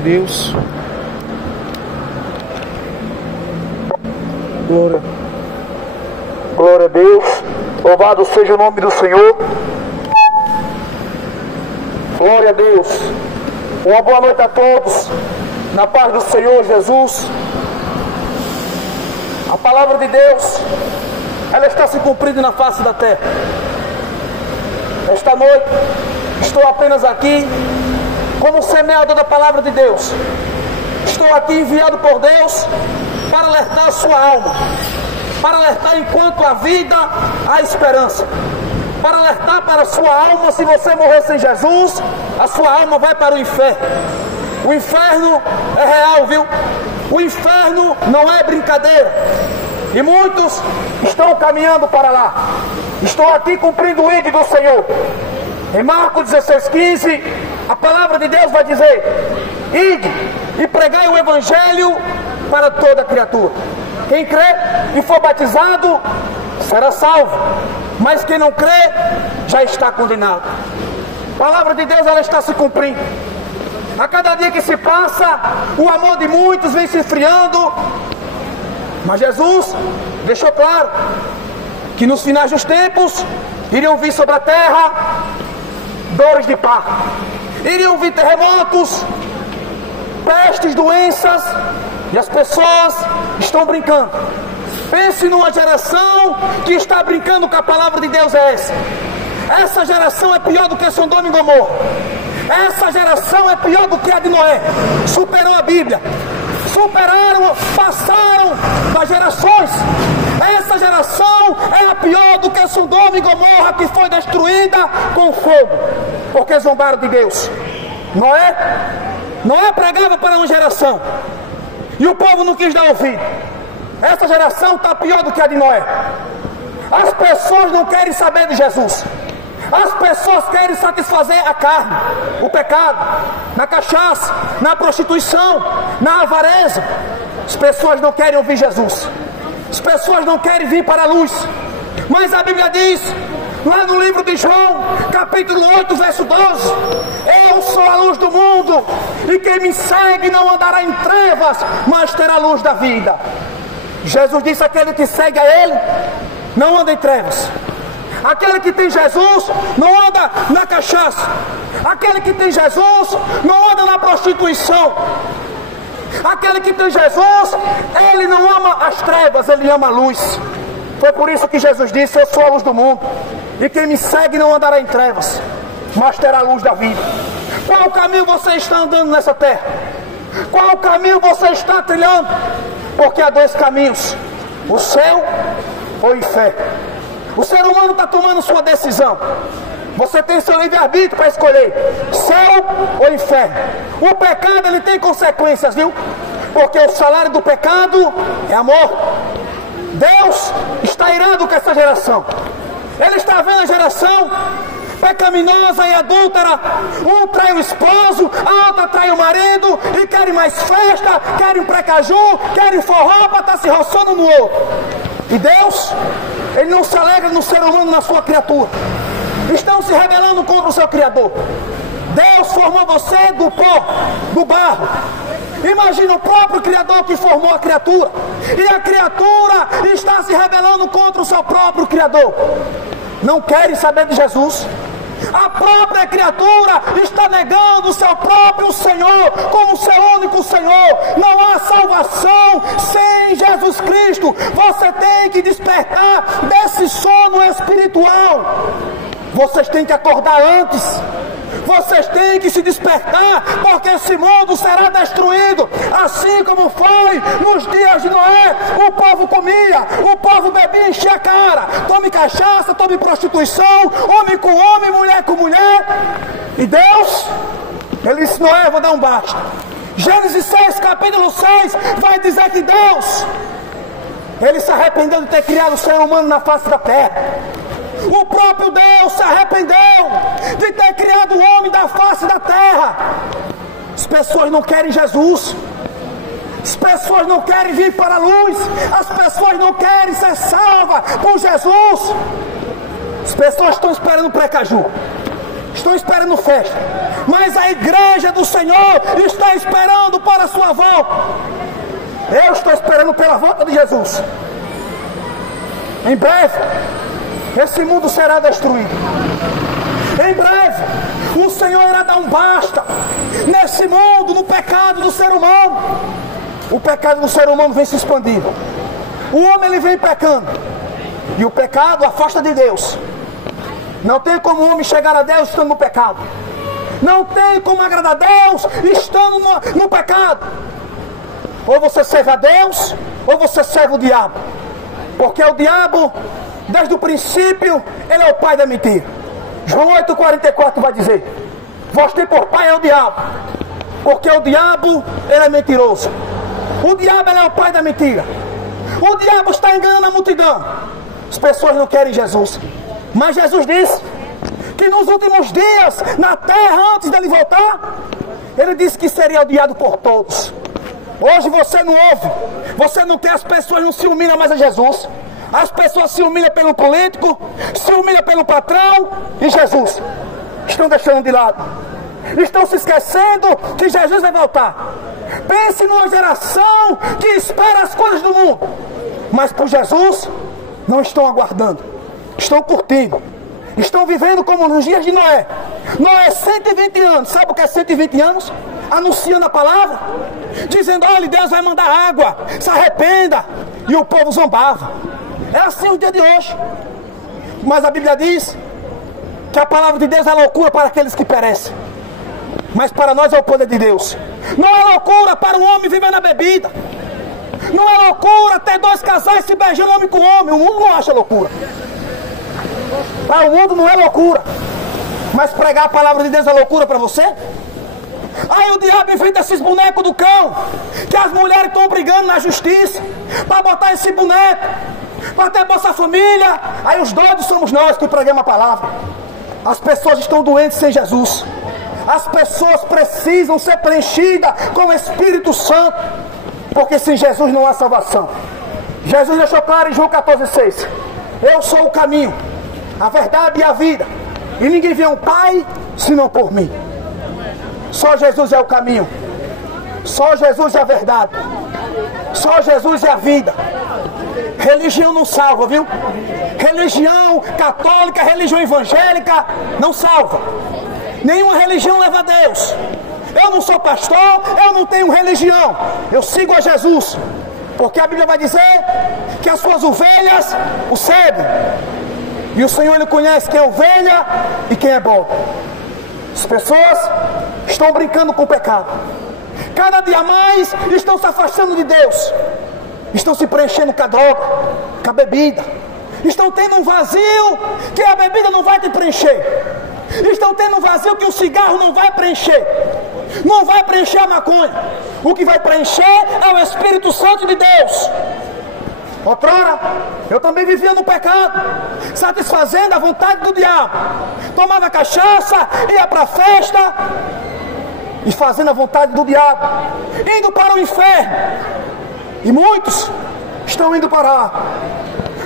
Deus. Glória a Deus. Louvado seja o nome do Senhor. Glória a Deus. Uma boa noite a todos. Na paz do Senhor Jesus. A palavra de Deus, ela está se cumprindo na face da terra. Esta noite estou apenas aqui como semeador da palavra de Deus. Estou aqui enviado por Deus para alertar a sua alma, para alertar enquanto há vida, há esperança, para alertar para a sua alma. Se você morrer sem Jesus, a sua alma vai para o inferno. O inferno é real, viu? O inferno não é brincadeira, e muitos estão caminhando para lá. Estou aqui cumprindo o ídolo do Senhor. Em Marcos 16:15, a palavra de Deus vai dizer: ide e pregai o evangelho para toda criatura. Quem crê e for batizado será salvo, mas quem não crê já está condenado. A palavra de Deus, ela está se cumprindo. A cada dia que se passa, o amor de muitos vem se esfriando, mas Jesus deixou claro que nos finais dos tempos iriam vir sobre a terra dores de parto, iriam vir terremotos, pestes, doenças, e as pessoas estão brincando. Pense numa geração que está brincando com a palavra de Deus. É essa. Essa geração é pior do que Sodoma e Gomorra. Essa geração é pior do que a de Noé. Superou a Bíblia. Superaram, passaram das gerações. Essa geração é a pior do que Sodoma e Gomorra, que foi destruída com fogo, porque zombaram de Deus. Noé pregava para uma geração e o povo não quis dar ouvido. Essa geração está pior do que a de Noé. As pessoas não querem saber de Jesus. As pessoas querem satisfazer a carne, o pecado, na cachaça, na prostituição, na avareza. As pessoas não querem ouvir Jesus. As pessoas não querem vir para a luz. Mas a Bíblia diz, lá no livro de João, capítulo 8, verso 12: eu sou a luz do mundo, e quem me segue não andará em trevas, mas terá a luz da vida. Jesus disse: aquele que segue a Ele não anda em trevas. Aquele que tem Jesus não anda na cachaça. Aquele que tem Jesus não anda na prostituição. Aquele que tem Jesus, ele não ama as trevas, ele ama a luz. Foi por isso que Jesus disse: eu sou a luz do mundo, e quem me segue não andará em trevas, mas terá a luz da vida. Qual caminho você está andando nessa terra? Qual caminho você está trilhando? Porque há dois caminhos: o céu ou o inferno. O ser humano está tomando sua decisão. Você tem seu livre-arbítrio para escolher céu ou inferno. O pecado, ele tem consequências, viu? Porque o salário do pecado é a morte. Deus está irado com essa geração. Ele está vendo a geração pecaminosa e adúltera. Um trai o esposo, a outra trai o marido, e querem mais festa, querem precaju, querem forró para estar se roçando no outro. E Deus, Ele não se alegra no ser humano, na sua criatura. Estão se rebelando contra o seu Criador. Deus formou você do pó, do barro. Imagina o próprio Criador que formou a criatura, e a criatura está se rebelando contra o seu próprio Criador. Não querem saber de Jesus. A própria criatura está negando o seu próprio Senhor como seu único Senhor. Não há salvação sem Jesus Cristo. Você tem que despertar desse sono espiritual. Vocês têm que acordar antes. Vocês têm que se despertar, porque esse mundo será destruído. Assim como foi nos dias de Noé. O povo comia, o povo bebia, enchia a cara. Tome cachaça, tome prostituição, homem com homem, mulher com mulher. E Deus, Ele disse: Noé, vou dar um basta. Gênesis 6, capítulo 6, vai dizer que Deus, Ele se arrependeu de ter criado o ser humano na face da terra. O próprio Deus se arrependeu de ter criado o homem da face da terra. As pessoas não querem Jesus. As pessoas não querem vir para a luz. As pessoas não querem ser salvas por Jesus. As pessoas estão esperando precaju, estão esperando festa, mas a igreja do Senhor está esperando para a sua volta. Eu estou esperando pela volta de Jesus. Em breve, esse mundo será destruído. Em breve, o Senhor irá dar um basta nesse mundo, no pecado do ser humano. O pecado do ser humano vem se expandindo. O homem ele vem pecando. E o pecado afasta de Deus. Não tem como o homem chegar a Deus estando no pecado. Não tem como agradar a Deus estando no pecado. Ou você serve a Deus, ou você serve o diabo. Porque o diabo, desde o princípio, ele é o pai da mentira. João 8,44 vai dizer: vós tem por pai é o diabo. Porque o diabo, ele é mentiroso. O diabo, ele é o pai da mentira. O diabo está enganando a multidão. As pessoas não querem Jesus. Mas Jesus disse que nos últimos dias, na terra, antes dele voltar, ele disse que seria odiado por todos. Hoje você não ouve, você não quer, as pessoas não se humilham mais a Jesus. As pessoas se humilham pelo político, se humilham pelo patrão e Jesus. Estão deixando de lado. Estão se esquecendo que Jesus vai voltar. Pense numa geração que espera as coisas do mundo, mas por Jesus não estão aguardando, estão curtindo, estão vivendo como nos dias de Noé. Noé, 120 anos, sabe o que é 120 anos? Anunciando a palavra, dizendo: olha, Deus vai mandar água, se arrependa. E o povo zombava. É assim o dia de hoje. Mas a Bíblia diz que a palavra de Deus é loucura para aqueles que perecem, mas para nós é o poder de Deus. Não é loucura para o homem viver na bebida. Não é loucura ter dois casais se beijando homem com homem. O mundo não acha loucura. Para o mundo não é loucura. Mas pregar a palavra de Deus é loucura para você? Aí o diabo inventa esses bonecos do cão, que as mulheres estão brigando na justiça para botar esse boneco, para ter Bolsa Família. Aí os doidos somos nós que pregamos a palavra. As pessoas estão doentes sem Jesus. As pessoas precisam ser preenchidas com o Espírito Santo, porque sem Jesus não há salvação. Jesus deixou claro em João 14,6: eu sou o caminho, a verdade e a vida, e ninguém vê ao Pai senão por mim. Só Jesus é o caminho, só Jesus é a verdade, só Jesus é a vida. Religião não salva, viu? Religião católica, religião evangélica não salva. Nenhuma religião leva a Deus. Eu não sou pastor, eu não tenho religião, eu sigo a Jesus, porque a Bíblia vai dizer que as suas ovelhas o seguem. E o Senhor, Ele conhece quem é ovelha e quem é bom. As pessoas estão brincando com o pecado. Cada dia mais estão se afastando de Deus. Estão se preenchendo com a droga, com a bebida. Estão tendo um vazio que a bebida não vai te preencher. Estão tendo um vazio que o cigarro não vai preencher. Não vai preencher a maconha. O que vai preencher é o Espírito Santo de Deus. Outrora, eu também vivia no pecado, satisfazendo a vontade do diabo. Tomava cachaça, ia para a festa e fazendo a vontade do diabo, indo para o inferno. E muitos estão indo para lá.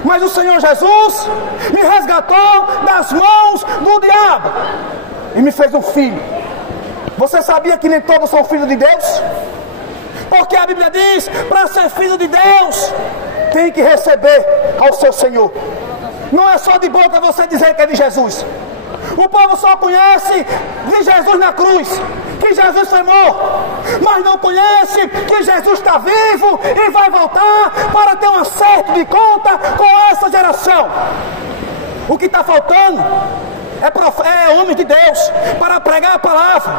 Mas o Senhor Jesus me resgatou das mãos do diabo e me fez um filho. Você sabia que nem todos são filhos de Deus? Porque a Bíblia diz: para ser filho de Deus, tem que receber ao seu Senhor. Não é só de boca você dizer que é de Jesus. O povo só conhece de Jesus na cruz, que Jesus foi morto, mas não conhece que Jesus está vivo e vai voltar para ter um acerto de conta com essa geração. O que está faltando é homens de Deus para pregar a palavra.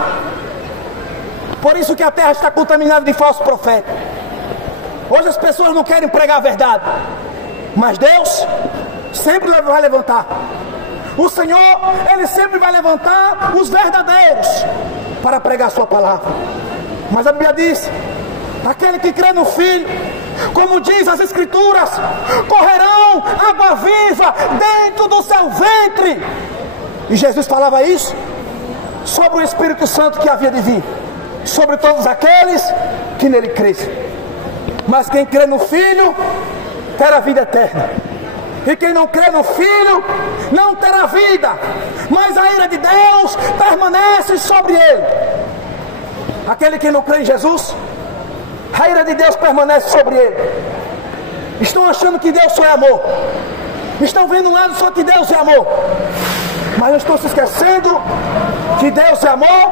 Por isso que a terra está contaminada de falsos profetas. Hoje as pessoas não querem pregar a verdade, mas Deus sempre vai levantar. O Senhor, Ele sempre vai levantar os verdadeiros para pregar a sua palavra. Mas a Bíblia diz: aquele que crê no Filho, como diz as Escrituras, correrão água viva dentro do seu ventre. E Jesus falava isso sobre o Espírito Santo que havia de vir sobre todos aqueles que nele crescem. Mas quem crê no Filho terá vida eterna. E quem não crê no Filho não terá vida, mas a ira de Deus permanece sobre ele. Aquele que não crê em Jesus, a ira de Deus permanece sobre ele. Estão achando que Deus só é amor. Estão vendo um lado só que Deus é amor. Mas não estão se esquecendo que Deus é amor,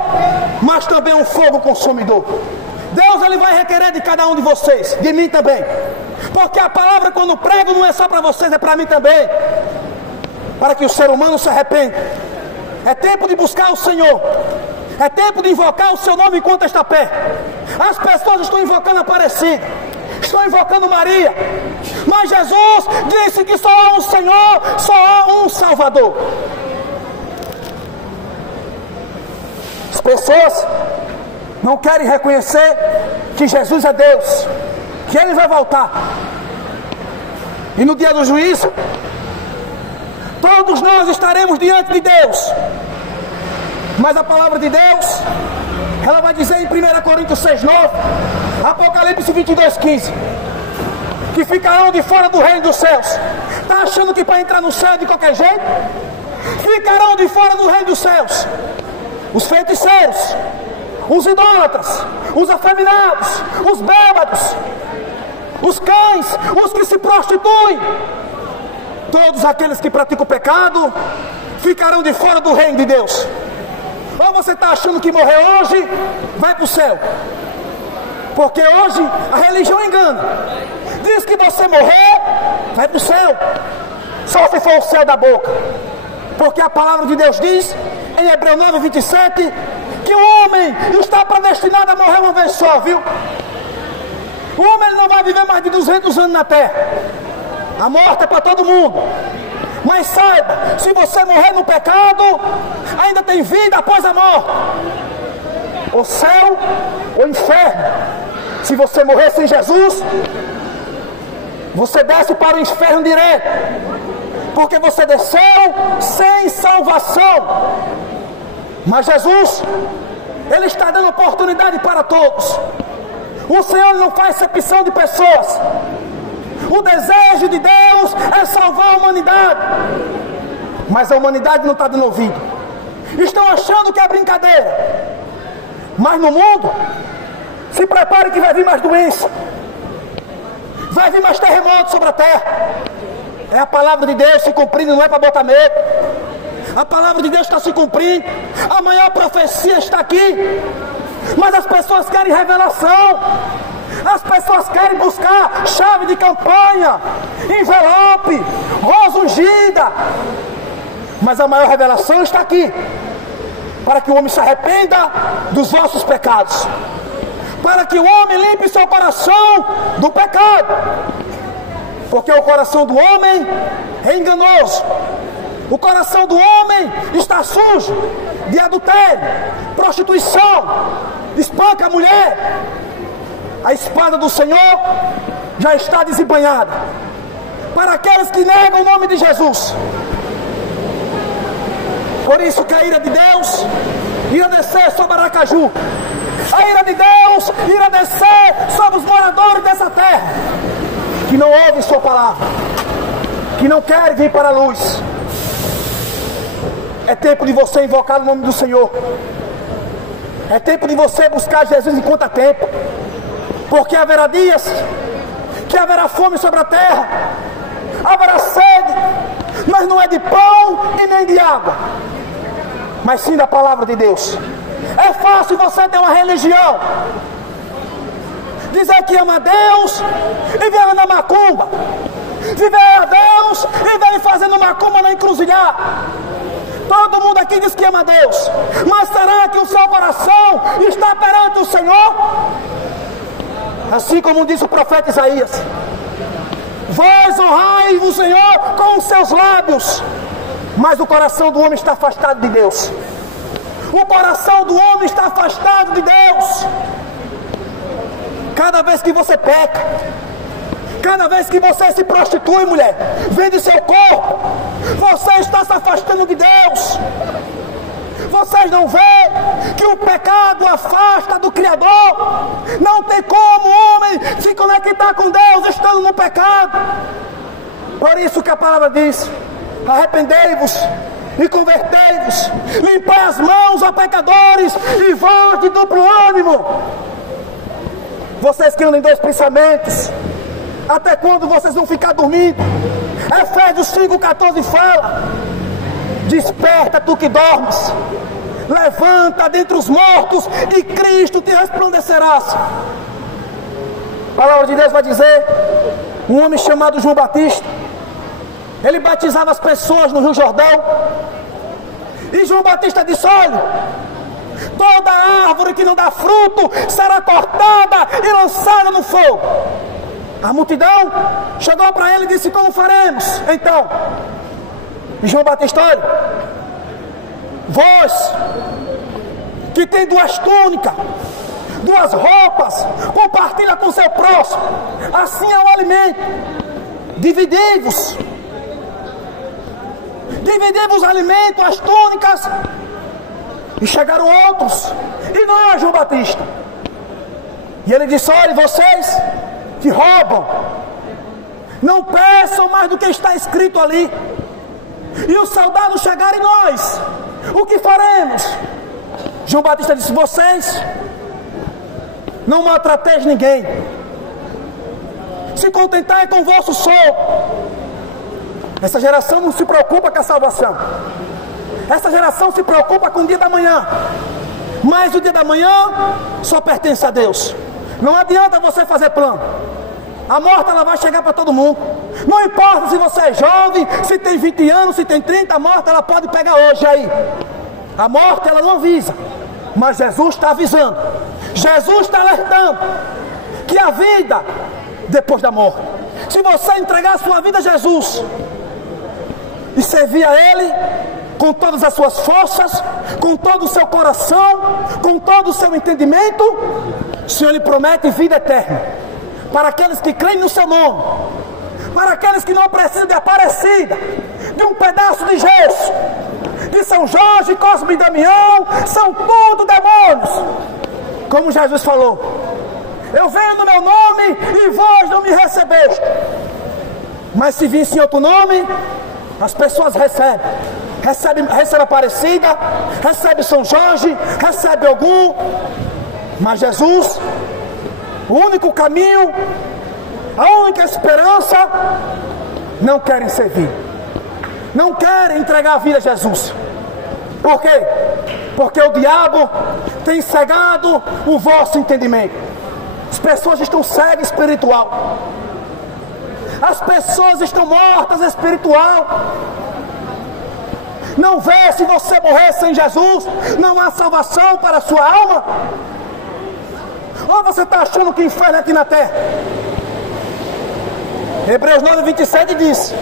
mas também um fogo consumidor. Deus, ele vai requerer de cada um de vocês, de mim também. Porque a palavra, quando prego, não é só para vocês, é para mim também. Para que o ser humano se arrependa. É tempo de buscar o Senhor. É tempo de invocar o seu nome enquanto está perto. As pessoas estão invocando Aparecida, estão invocando Maria. Mas Jesus disse que só há um Senhor, só há um Salvador. As pessoas não querem reconhecer que Jesus é Deus, que Ele vai voltar. E no dia do juízo, todos nós estaremos diante de Deus. Mas a palavra de Deus, ela vai dizer em 1 Coríntios 6:9, Apocalipse 22:15, que ficarão de fora do reino dos céus. Está achando que para entrar no céu é de qualquer jeito? Ficarão de fora do reino dos céus os feiticeiros, os idólatras, os afeminados, os bêbados, os cães, os que se prostituem. Todos aqueles que praticam o pecado ficarão de fora do reino de Deus. Ou você está achando que morrer hoje vai para o céu? Porque hoje a religião engana. Diz que você morrer vai para o céu, só se for o céu da boca. Porque a palavra de Deus diz em Hebreus 9:27 que o homem está predestinado a morrer uma vez só, viu? O homem não vai viver mais de 200 anos na terra. A morte é para todo mundo. Mas saiba, se você morrer no pecado, ainda tem vida após a morte. O céu ou o inferno. Se você morrer sem Jesus, você desce para o inferno direto. Porque você desceu sem salvação. Mas Jesus, Ele está dando oportunidade para todos. O Senhor não faz acepção de pessoas. O desejo de Deus é salvar a humanidade. Mas a humanidade não está dando ouvido. Estão achando que é brincadeira. Mas no mundo, se prepare que vai vir mais doença. Vai vir mais terremotos sobre a terra. É a palavra de Deus se cumprindo, não é para botar medo. A palavra de Deus está se cumprindo. A maior profecia está aqui. Mas as pessoas querem revelação. As pessoas querem buscar chave de campanha, envelope, rosa ungida. Mas a maior revelação está aqui. Para que o homem se arrependa dos vossos pecados. Para que o homem limpe seu coração do pecado. Porque o coração do homem é enganoso. O coração do homem está sujo de adultério, prostituição, espanca a mulher. A espada do Senhor já está desembanhada para aqueles que negam o nome de Jesus. Por isso que a ira de Deus irá descer sobre Aracaju. A ira de Deus irá descer sobre os moradores dessa terra que não ouvem sua palavra, que não querem vir para a luz. É tempo de você invocar o nome do Senhor. É tempo de você buscar Jesus enquanto há tempo. Porque haverá dias que haverá fome sobre a terra, haverá sede, mas não é de pão e nem de água, mas sim da palavra de Deus. É fácil você ter uma religião, dizer que ama a Deus e viver na macumba, viver a Deus e viver fazendo macumba na encruzilhada. Todo mundo aqui diz que ama a Deus, mas será que o seu coração está perante o Senhor? Assim como disse o profeta Isaías: vós honrai o Senhor com os seus lábios, mas o coração do homem está afastado de Deus. O coração do homem está afastado de Deus. Cada vez que você peca, cada vez que você se prostitui, mulher, vende seu corpo, você está se afastando de Deus. Vocês não veem que o pecado afasta do Criador? Não tem como o homem se conectar com Deus estando no pecado. Por isso que a palavra diz: arrependei-vos e convertei-vos, limpai as mãos, ó pecadores, e vós de duplo ânimo. Vocês que andam em dois pensamentos, até quando vocês vão ficar dormindo? Efésios 5,14 fala: desperta tu que dormes, levanta dentre os mortos, e Cristo te resplandecerás. A palavra de Deus vai dizer: um homem chamado João Batista, ele batizava as pessoas no Rio Jordão, e João Batista disse: olha, toda árvore que não dá fruto será cortada e lançada no fogo. A multidão chegou para ele e disse: como faremos? Então, João Batista: olha, vós que tem duas túnicas, duas roupas, compartilha com seu próximo, assim é o alimento. Dividei-vos o alimento, as túnicas. E chegaram outros, e nós, João Batista. E ele disse: olha, vocês que roubam, não peçam mais do que está escrito ali. E os soldados chegaram, e nós, o que faremos? João Batista disse: vocês não maltrateis ninguém, se contentai com o vosso sol. Essa geração não se preocupa com a salvação. Essa geração se preocupa com o dia da manhã. Mas o dia da manhã só pertence a Deus. Não adianta você fazer plano. A morte ela vai chegar para todo mundo. Não importa se você é jovem, se tem 20 anos, se tem 30, a morte ela pode pegar hoje aí. A morte ela não avisa, mas Jesus está avisando. Jesus está alertando que a vida depois da morte. Se você entregar a sua vida a Jesus e servir a Ele com todas as suas forças, com todo o seu coração, com todo o seu entendimento, o Senhor lhe promete vida eterna para aqueles que creem no seu nome, para aqueles que não precisam de Aparecida, de um pedaço de gesso, de São Jorge, Cosme e Damião, são tudo demônios. Como Jesus falou: eu venho no meu nome e vós não me recebeste, mas se visse em outro nome, as pessoas recebem Aparecida, recebe São Jorge, recebe algum. Mas Jesus, o único caminho, a única esperança, não querem servir, não querem entregar a vida a Jesus. Por quê? Porque o diabo tem cegado o vosso entendimento. As pessoas estão cegas espiritual. As pessoas estão mortas espiritual. Não vê, se você morrer sem Jesus, não há salvação para a sua alma? Ou você está achando que o inferno é aqui na terra? Hebreus 9:27 diz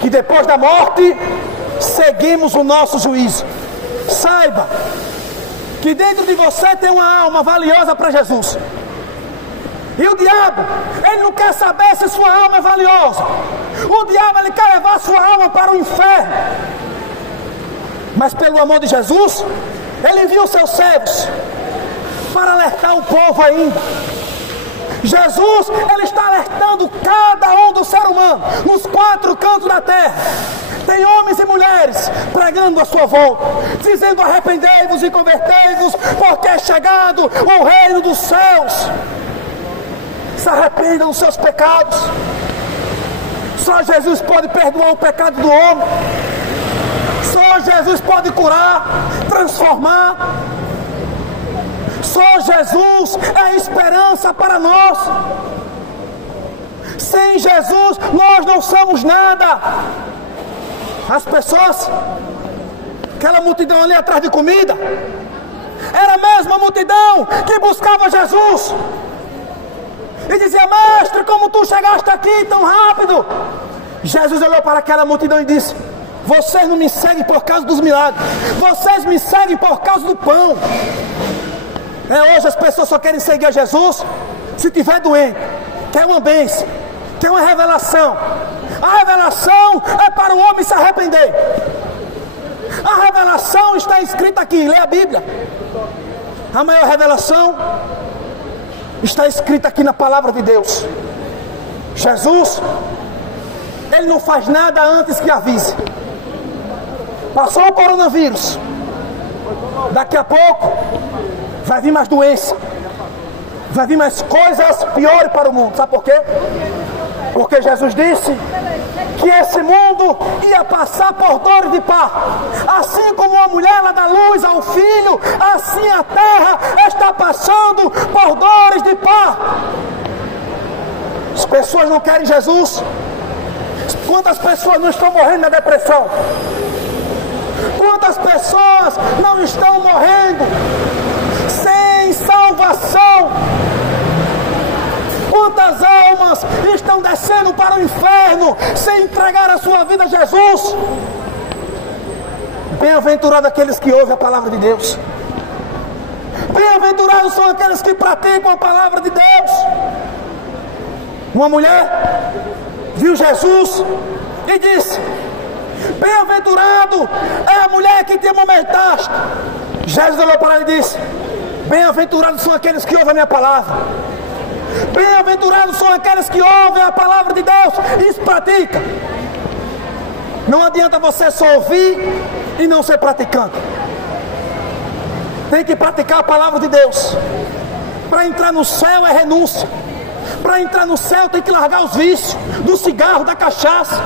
que depois da morte seguimos o nosso juízo. Saiba que dentro de você tem uma alma valiosa para Jesus. E o diabo, ele não quer saber se sua alma é valiosa. O diabo, ele quer levar sua alma para o inferno. Mas pelo amor de Jesus, ele envia os seus servos para alertar o povo ainda. Jesus, ele está alertando cada um do ser humano, nos 4 cantos da terra. Tem homens e mulheres pregando a sua volta, dizendo: arrependei-vos e convertei-vos, porque é chegado o reino dos céus. Se arrependa dos seus pecados. Só Jesus pode perdoar o pecado do homem. Só Jesus pode curar, transformar. Só Jesus é a esperança para nós. Sem Jesus nós não somos nada. As pessoas, aquela multidão ali atrás de comida, era a mesma multidão que buscava Jesus e dizia: mestre, como tu chegaste aqui tão rápido? Jesus olhou para aquela multidão e disse: vocês não me seguem por causa dos milagres, vocês me seguem por causa do pão. Hoje as pessoas só querem seguir a Jesus se tiver doente, quer uma bênção, quer uma revelação. A revelação é para o homem se arrepender. A revelação está escrita aqui, lê a Bíblia. A maior revelação está escrita aqui na palavra de Deus. Jesus, Ele não faz nada antes que avise. Passou o coronavírus. Daqui a pouco vai vir mais doença. Vai vir mais coisas piores para o mundo. Sabe por quê? Porque Jesus disse que esse mundo ia passar por dores de parto. Assim como uma mulher ela dá luz ao filho, assim a terra está passando por dores de parto. As pessoas não querem Jesus. Quantas pessoas não estão morrendo na depressão? Quantas pessoas não estão morrendo sem salvação? Quantas almas estão descendo para o inferno sem entregar a sua vida a Jesus? Bem-aventurados aqueles que ouvem a palavra de Deus. Bem-aventurados são aqueles que praticam a palavra de Deus. Uma mulher viu Jesus e disse: bem-aventurado é a mulher que tem uma metástase. Jesus olhou para ela e disse: bem-aventurados são aqueles que ouvem a minha palavra. Bem-aventurados são aqueles que ouvem a palavra de Deus e se praticam. Não adianta você só ouvir e não ser praticante. Tem que praticar a palavra de Deus. Para entrar no céu é renúncia. Para entrar no céu tem que largar os vícios do cigarro, da cachaça.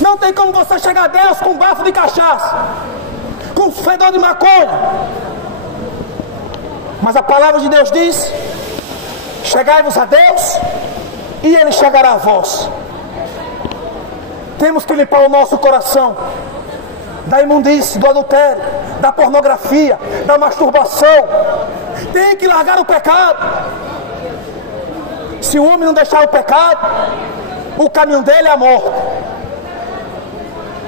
Não tem como você chegar a Deus com bafo de cachaça, com fedor de maconha. Mas a palavra de Deus diz: chegai-vos a Deus e Ele chegará a vós. Temos que limpar o nosso coração da imundície, do adultério, da pornografia, da masturbação. Tem que largar o pecado. Se o homem não deixar o pecado, o caminho dele é a morte.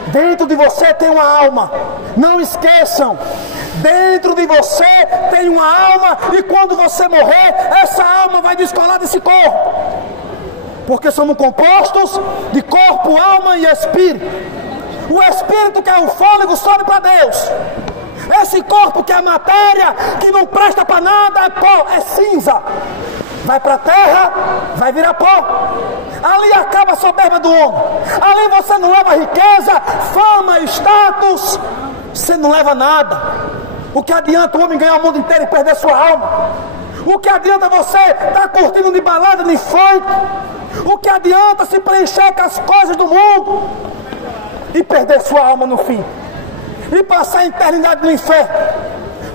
Dentro de você tem uma alma. Não esqueçam. Dentro de você tem uma alma. E quando você morrer, essa alma vai descolar desse corpo. Porque somos compostos de corpo, alma e espírito. O espírito, que é o fôlego, sobe para Deus. Esse corpo, que é a matéria, que não presta para nada, é pó, é cinza. Vai para a terra, vai virar pó. Ali acaba a soberba do homem. Ali você não leva riqueza, fama, status. Você não leva nada. O que adianta o homem ganhar o mundo inteiro e perder sua alma? O que adianta você estar curtindo de balada, de funk? O que adianta se preencher com as coisas do mundo e perder sua alma no fim? E passar a eternidade no inferno?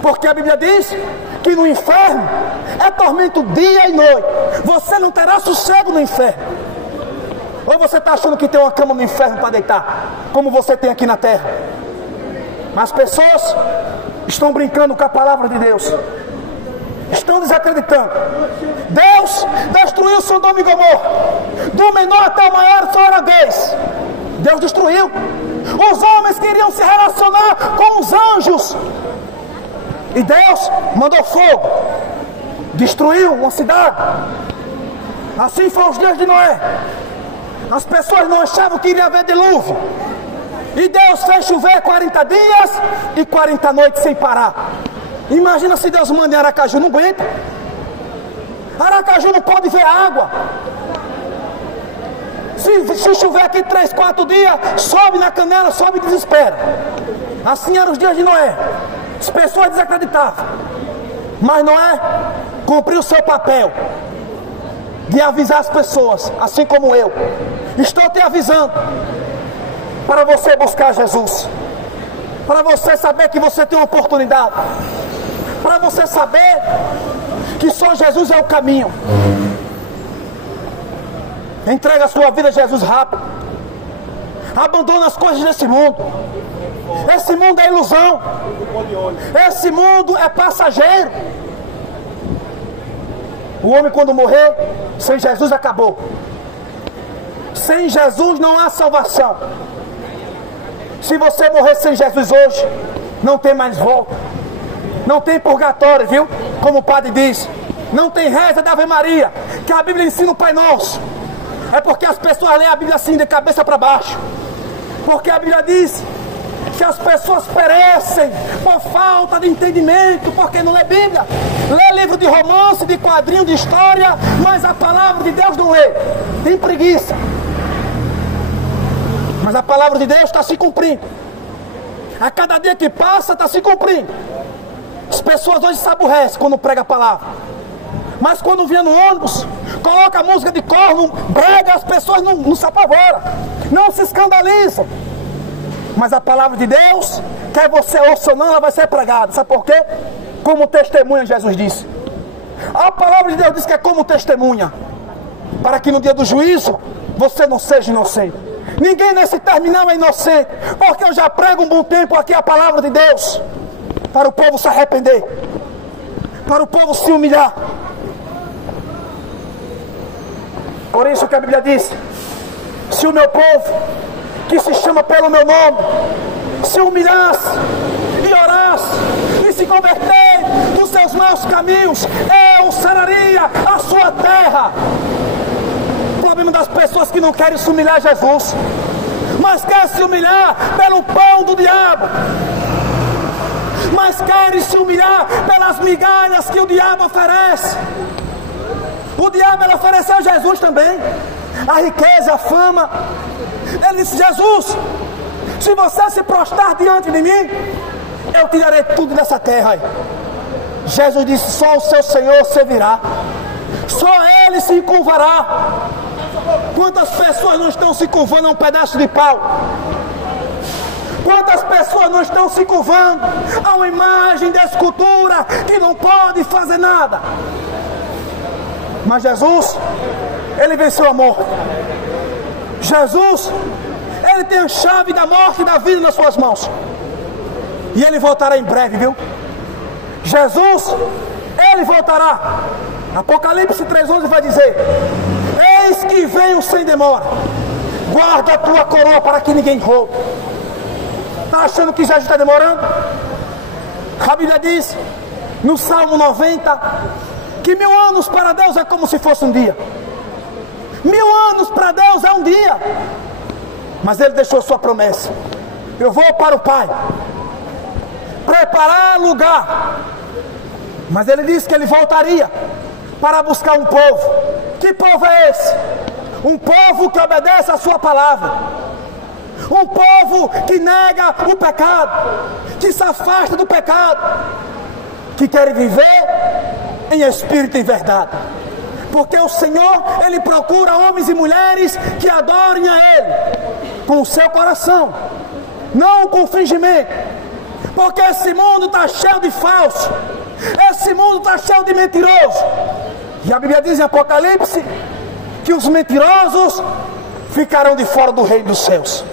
Porque a Bíblia diz que no inferno é tormento dia e noite. Você não terá sossego no inferno. Ou você está achando que tem uma cama no inferno para deitar, como você tem aqui na terra? Mas pessoas estão brincando com a palavra de Deus. Estão desacreditando. Deus destruiu Sodoma e Gomorra. Do menor até o maior só era vez. Deus destruiu. Os homens queriam se relacionar com os anjos. E Deus mandou fogo. Destruiu uma cidade. Assim foram os dias de Noé. As pessoas não achavam que iria haver dilúvio. E Deus fez chover 40 dias e 40 noites sem parar. Imagina se Deus manda em Aracaju, não aguenta. Aracaju não pode ver água. Se chover aqui 3, 4 dias, sobe na canela, sobe e desespera. Assim eram os dias de Noé. As pessoas desacreditavam. Mas Noé cumpriu o seu papel de avisar as pessoas, assim como eu. Estou te avisando para você buscar Jesus, para você saber que você tem uma oportunidade, para você saber que só Jesus é o caminho. Entrega a sua vida a Jesus rápido. Abandona as coisas desse mundo. Esse mundo é ilusão. Esse mundo é passageiro. O homem, quando morrer, sem Jesus acabou. Sem Jesus não há salvação. Se você morrer sem Jesus hoje, não tem mais volta. Não tem purgatório, viu? Como o padre diz. Não tem reza da Ave Maria, que a Bíblia ensina o Pai Nosso. É porque as pessoas leem a Bíblia assim, de cabeça para baixo. Porque a Bíblia diz que as pessoas perecem por falta de entendimento, porque não lê Bíblia. Lê livro de romance, de quadrinho, de história, mas a palavra de Deus não lê. Tem preguiça. Mas a palavra de Deus está se cumprindo. A cada dia que passa está se cumprindo. As pessoas hoje se aborrecem quando prega a palavra. Mas quando vem no ônibus, coloca a música de corno, brega, as pessoas não se apavoram, não se escandalizam. Mas a palavra de Deus, quer você ouça ou não, ela vai ser pregada. Sabe por quê? Como testemunha, Jesus disse. A palavra de Deus diz que é como testemunha, para que no dia do juízo você não seja inocente. Ninguém nesse terminal é inocente, porque eu já prego um bom tempo aqui a palavra de Deus, para o povo se arrepender, para o povo se humilhar. Por isso que a Bíblia diz: se o meu povo, que se chama pelo meu nome, se humilhasse e orasse e se converter dos seus maus caminhos, eu sararia a sua terra. O problema das pessoas que não querem se humilhar a Jesus, mas querem se humilhar pelo pão do diabo, mas querem se humilhar pelas migalhas que o diabo oferece. O diabo, ele ofereceu a Jesus também a riqueza, a fama. Ele disse: Jesus, se você se prostrar diante de mim, eu tirarei tudo dessa terra. Jesus disse: só o seu Senhor servirá, só Ele se curvará. Quantas pessoas não estão se curvando a um pedaço de pau? Quantas pessoas não estão se curvando a uma imagem de escultura que não pode fazer nada? Mas Jesus, Ele venceu a morte. Jesus, Ele tem a chave da morte e da vida nas suas mãos. E Ele voltará em breve, viu? Jesus, Ele voltará. Apocalipse 3:11 vai dizer: eis que venho sem demora, guarda a tua coroa para que ninguém roube. Está achando que Jesus está demorando? A Bíblia diz no Salmo 90 que 1000 anos para Deus é como se fosse um dia. 1000 anos para Deus é um dia. Mas Ele deixou sua promessa: eu vou para o Pai preparar lugar. Mas Ele disse que Ele voltaria para buscar um povo. Que povo é esse? Um povo que obedece a sua palavra, um povo que nega o pecado, que se afasta do pecado, que quer viver em espírito e verdade. Porque o Senhor, Ele procura homens e mulheres que adorem a Ele com o seu coração, não com fingimento. Porque esse mundo está cheio de falso, esse mundo está cheio de mentiroso. E a Bíblia diz em Apocalipse que os mentirosos ficarão de fora do reino dos céus.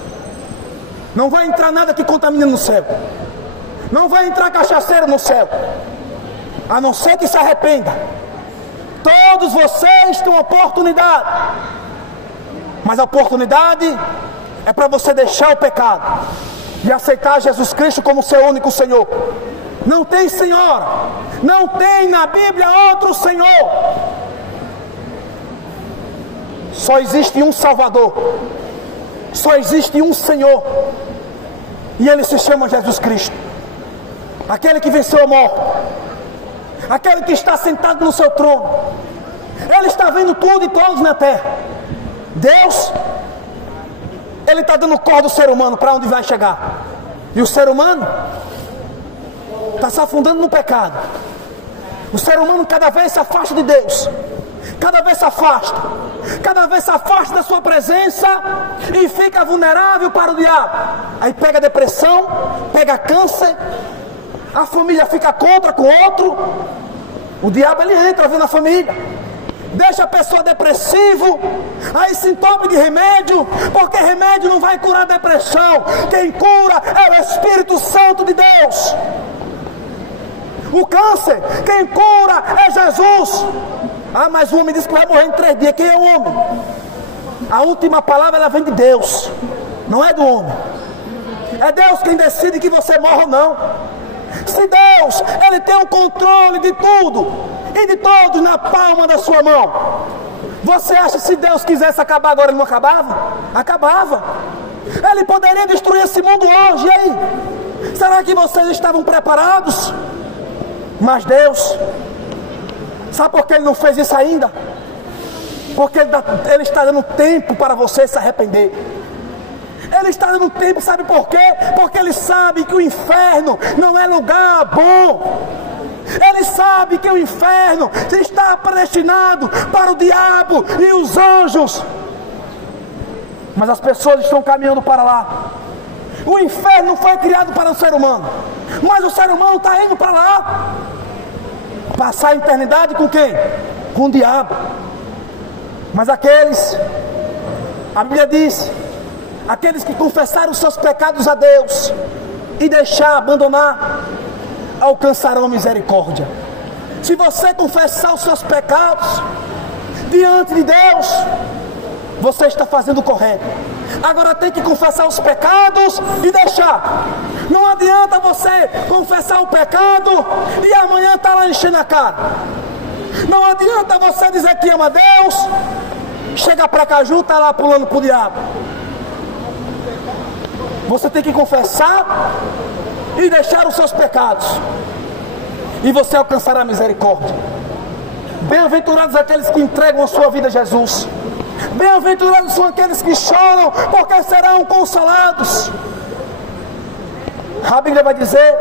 Não vai entrar nada que contamine no céu, não vai entrar cachaceiro no céu, a não ser que se arrependa. Todos vocês têm uma oportunidade, mas a oportunidade é para você deixar o pecado e aceitar Jesus Cristo como seu único Senhor. Não tem Senhora, não tem na Bíblia outro Senhor. Só existe um Salvador, só existe um Senhor, e Ele se chama Jesus Cristo. Aquele que venceu a morte, aquele que está sentado no seu trono. Ele está vendo tudo e todos na terra. Deus, Ele está dando corda do ser humano para onde vai chegar. E o ser humano está se afundando no pecado. O ser humano cada vez se afasta de Deus, cada vez se afasta, cada vez se afasta da sua presença e fica vulnerável para o diabo. Aí pega depressão, pega câncer, a família fica contra com outro. O diabo, ele entra na família, deixa a pessoa depressivo, aí se entope de remédio, porque remédio não vai curar a depressão. Quem cura é o Espírito Santo de Deus. O câncer, quem cura é Jesus. Ah, mas o homem diz que vai morrer em 3 dias. Quem é o homem? A última palavra, ela vem de Deus, não é do homem. É Deus quem decide que você morre ou não. Se Deus, Ele tem o controle de tudo e de todos na palma da sua mão, você acha que se Deus quisesse acabar agora, Ele não acabava? Acabava. Ele poderia destruir esse mundo hoje. E aí? Será que vocês estavam preparados? Mas Deus, sabe por que Ele não fez isso ainda? Porque Ele está dando tempo para você se arrepender. Ele está dando tempo, sabe por quê? Porque ele sabe que o inferno não é lugar bom. Ele sabe que o inferno está predestinado para o diabo e os anjos. Mas as pessoas estão caminhando para lá. O inferno não foi criado para o ser humano, mas o ser humano está indo para lá. Passar a eternidade com quem? Com o diabo. Mas aqueles, a Bíblia diz, aqueles que confessaram os seus pecados a Deus e deixar, abandonar, alcançarão misericórdia. Se você confessar os seus pecados diante de Deus, você está fazendo o correto. Agora tem que confessar os pecados e deixar. Não adianta você confessar o pecado e amanhã está lá enchendo a cara. Não adianta você dizer que ama Deus, chega para Caju, está lá pulando para o diabo. Você tem que confessar e deixar os seus pecados, e você alcançará a misericórdia. Bem-aventurados aqueles que entregam a sua vida a Jesus. Bem-aventurados são aqueles que choram, porque serão consolados. A Bíblia vai dizer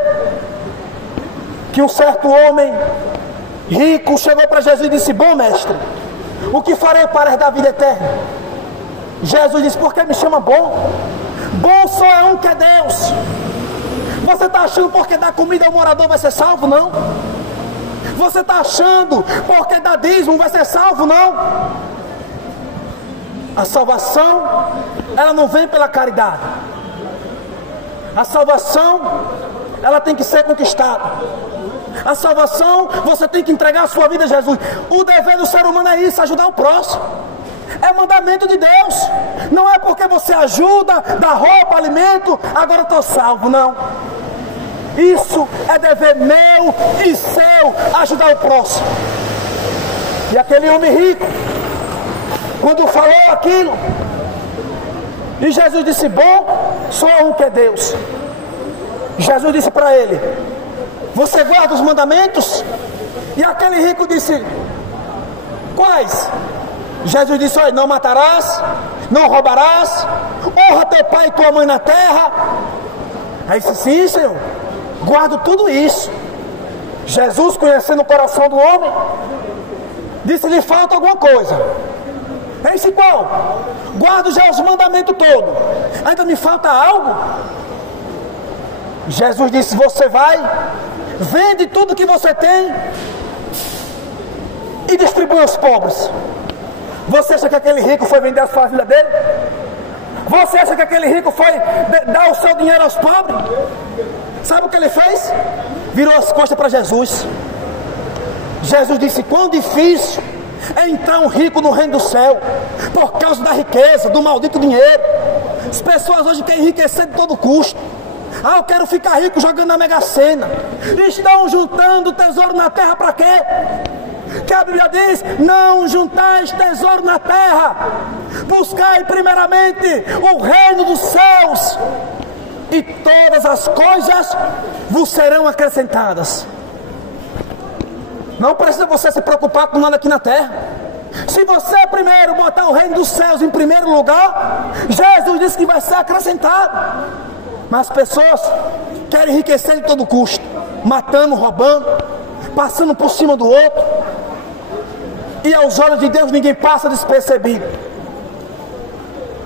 que um certo homem rico chegou para Jesus e disse: bom mestre, o que farei para herdar a vida eterna? Jesus disse: por que me chama bom? Bom só é um que é Deus. Você está achando porque dá comida ao morador vai ser salvo? Não. Você está achando porque dá dízimo vai ser salvo? Não. A salvação, ela não vem pela caridade. A salvação, ela tem que ser conquistada. A salvação, você tem que entregar a sua vida a Jesus. O dever do ser humano é isso, ajudar o próximo. É mandamento de Deus. Não é porque você ajuda, dá roupa, alimento, agora eu estou salvo, não. Isso é dever meu e seu, ajudar o próximo. E aquele homem rico, quando falou aquilo, e Jesus disse: bom, só um que é Deus. Jesus disse para ele: você guarda os mandamentos? E aquele rico disse: quais? Jesus disse: olha, não matarás, não roubarás, honra teu pai e tua mãe na terra. Aí disse: sim, Senhor, guardo tudo isso. Jesus, conhecendo o coração do homem, disse: lhe falta alguma coisa. Esse qual? Guardo já os mandamentos todos, ainda me falta algo? Jesus disse: você vai, vende tudo que você tem e distribui aos pobres. Você acha que aquele rico foi vender as famílias dele? Você acha que aquele rico foi dar o seu dinheiro aos pobres? Sabe o que ele fez? Virou as costas para Jesus. Jesus disse: quão difícil é entrar um rico no reino do céu, por causa da riqueza, do maldito dinheiro. As pessoas hoje querem enriquecer de todo custo. Ah, eu quero ficar rico jogando na Mega Sena. Estão juntando tesouro na terra para quê? Que a Bíblia diz: não juntais tesouro na terra, buscai primeiramente o reino dos céus, e todas as coisas vos serão acrescentadas. Não precisa você se preocupar com nada aqui na terra. Se você primeiro botar o reino dos céus em primeiro lugar, Jesus disse que vai ser acrescentado. Mas as pessoas querem enriquecer de todo custo, matando, roubando, passando por cima do outro. E aos olhos de Deus ninguém passa despercebido.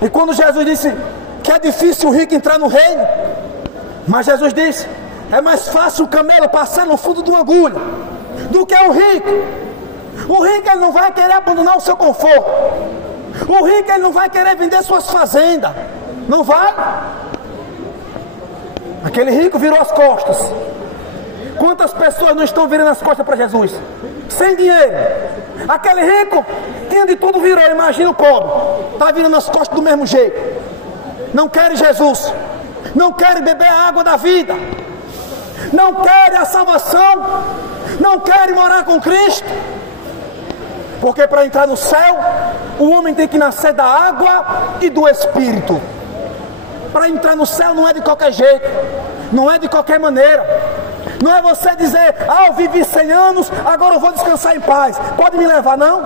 E quando Jesus disse que é difícil o rico entrar no reino, mas Jesus disse: é mais fácil o camelo passar no fundo de uma agulha do que o rico. O rico, ele não vai querer abandonar o seu conforto. O rico, ele não vai querer vender suas fazendas. Não vai. Aquele rico virou as costas. Quantas pessoas não estão virando as costas para Jesus? Sem dinheiro. Aquele rico tinha de tudo, virou. Imagina o pobre, está virando as costas do mesmo jeito. Não querem Jesus, não querem beber a água da vida, não querem a salvação, não querem morar com Cristo. Porque para entrar no céu, o homem tem que nascer da água e do Espírito. Para entrar no céu não é de qualquer jeito, não é de qualquer maneira. Não é você dizer: ah, eu vivi 100 anos, agora eu vou descansar em paz, pode me levar. Não,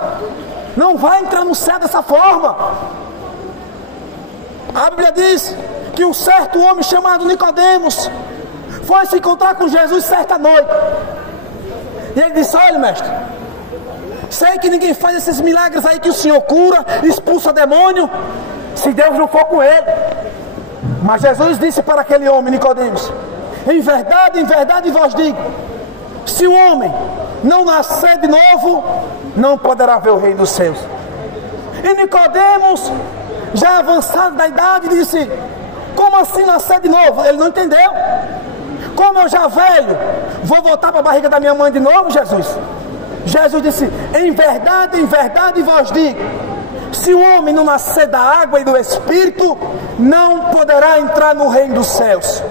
não vai entrar no céu dessa forma. A Bíblia diz que um certo homem chamado Nicodemos foi se encontrar com Jesus certa noite. E ele disse: olha, mestre, sei que ninguém faz esses milagres aí que o Senhor cura, expulsa demônio, se Deus não for com ele. Mas Jesus disse para aquele homem, Nicodemos: em verdade vos digo, se o homem não nascer de novo, não poderá ver o reino dos céus. E Nicodemos, já avançado da idade, disse: como assim nascer de novo? Ele não entendeu. Como eu já velho, vou voltar para a barriga da minha mãe de novo, Jesus? Jesus disse: em verdade vos digo, se o homem não nascer da água e do Espírito, não poderá entrar no reino dos céus.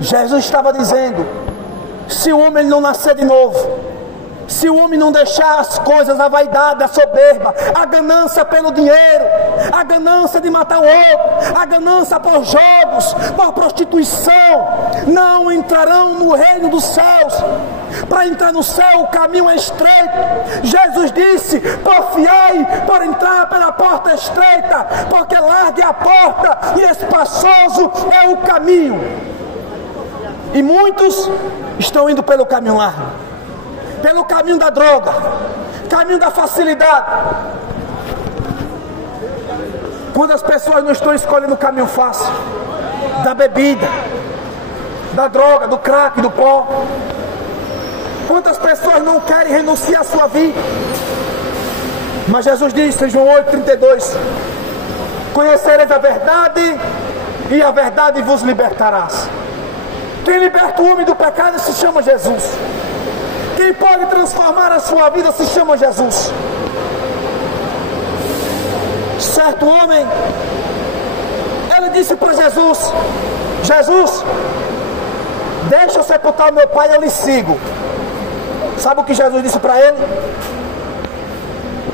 Jesus estava dizendo: se o homem não nascer de novo, se o homem não deixar as coisas, a vaidade, a soberba, a ganância pelo dinheiro, a ganância de matar o outro, a ganância por jogos, por prostituição, não entrarão no reino dos céus. Para entrar no céu o caminho é estreito. Jesus disse: porfiai por entrar pela porta estreita, porque larga é a porta e espaçoso é o caminho. E muitos estão indo pelo caminho largo, pelo caminho da droga, caminho da facilidade. Quando as pessoas não estão escolhendo o caminho fácil, da bebida, da droga, do crack, do pó. Quantas pessoas não querem renunciar à sua vida? Mas Jesus disse em João 8,32: conhecereis a verdade, e a verdade vos libertarás. Quem liberta o homem do pecado se chama Jesus. Quem pode transformar a sua vida se chama Jesus. Certo homem, ele disse para Jesus: Jesus, deixa eu sepultar meu pai, eu lhe sigo. Sabe o que Jesus disse para ele?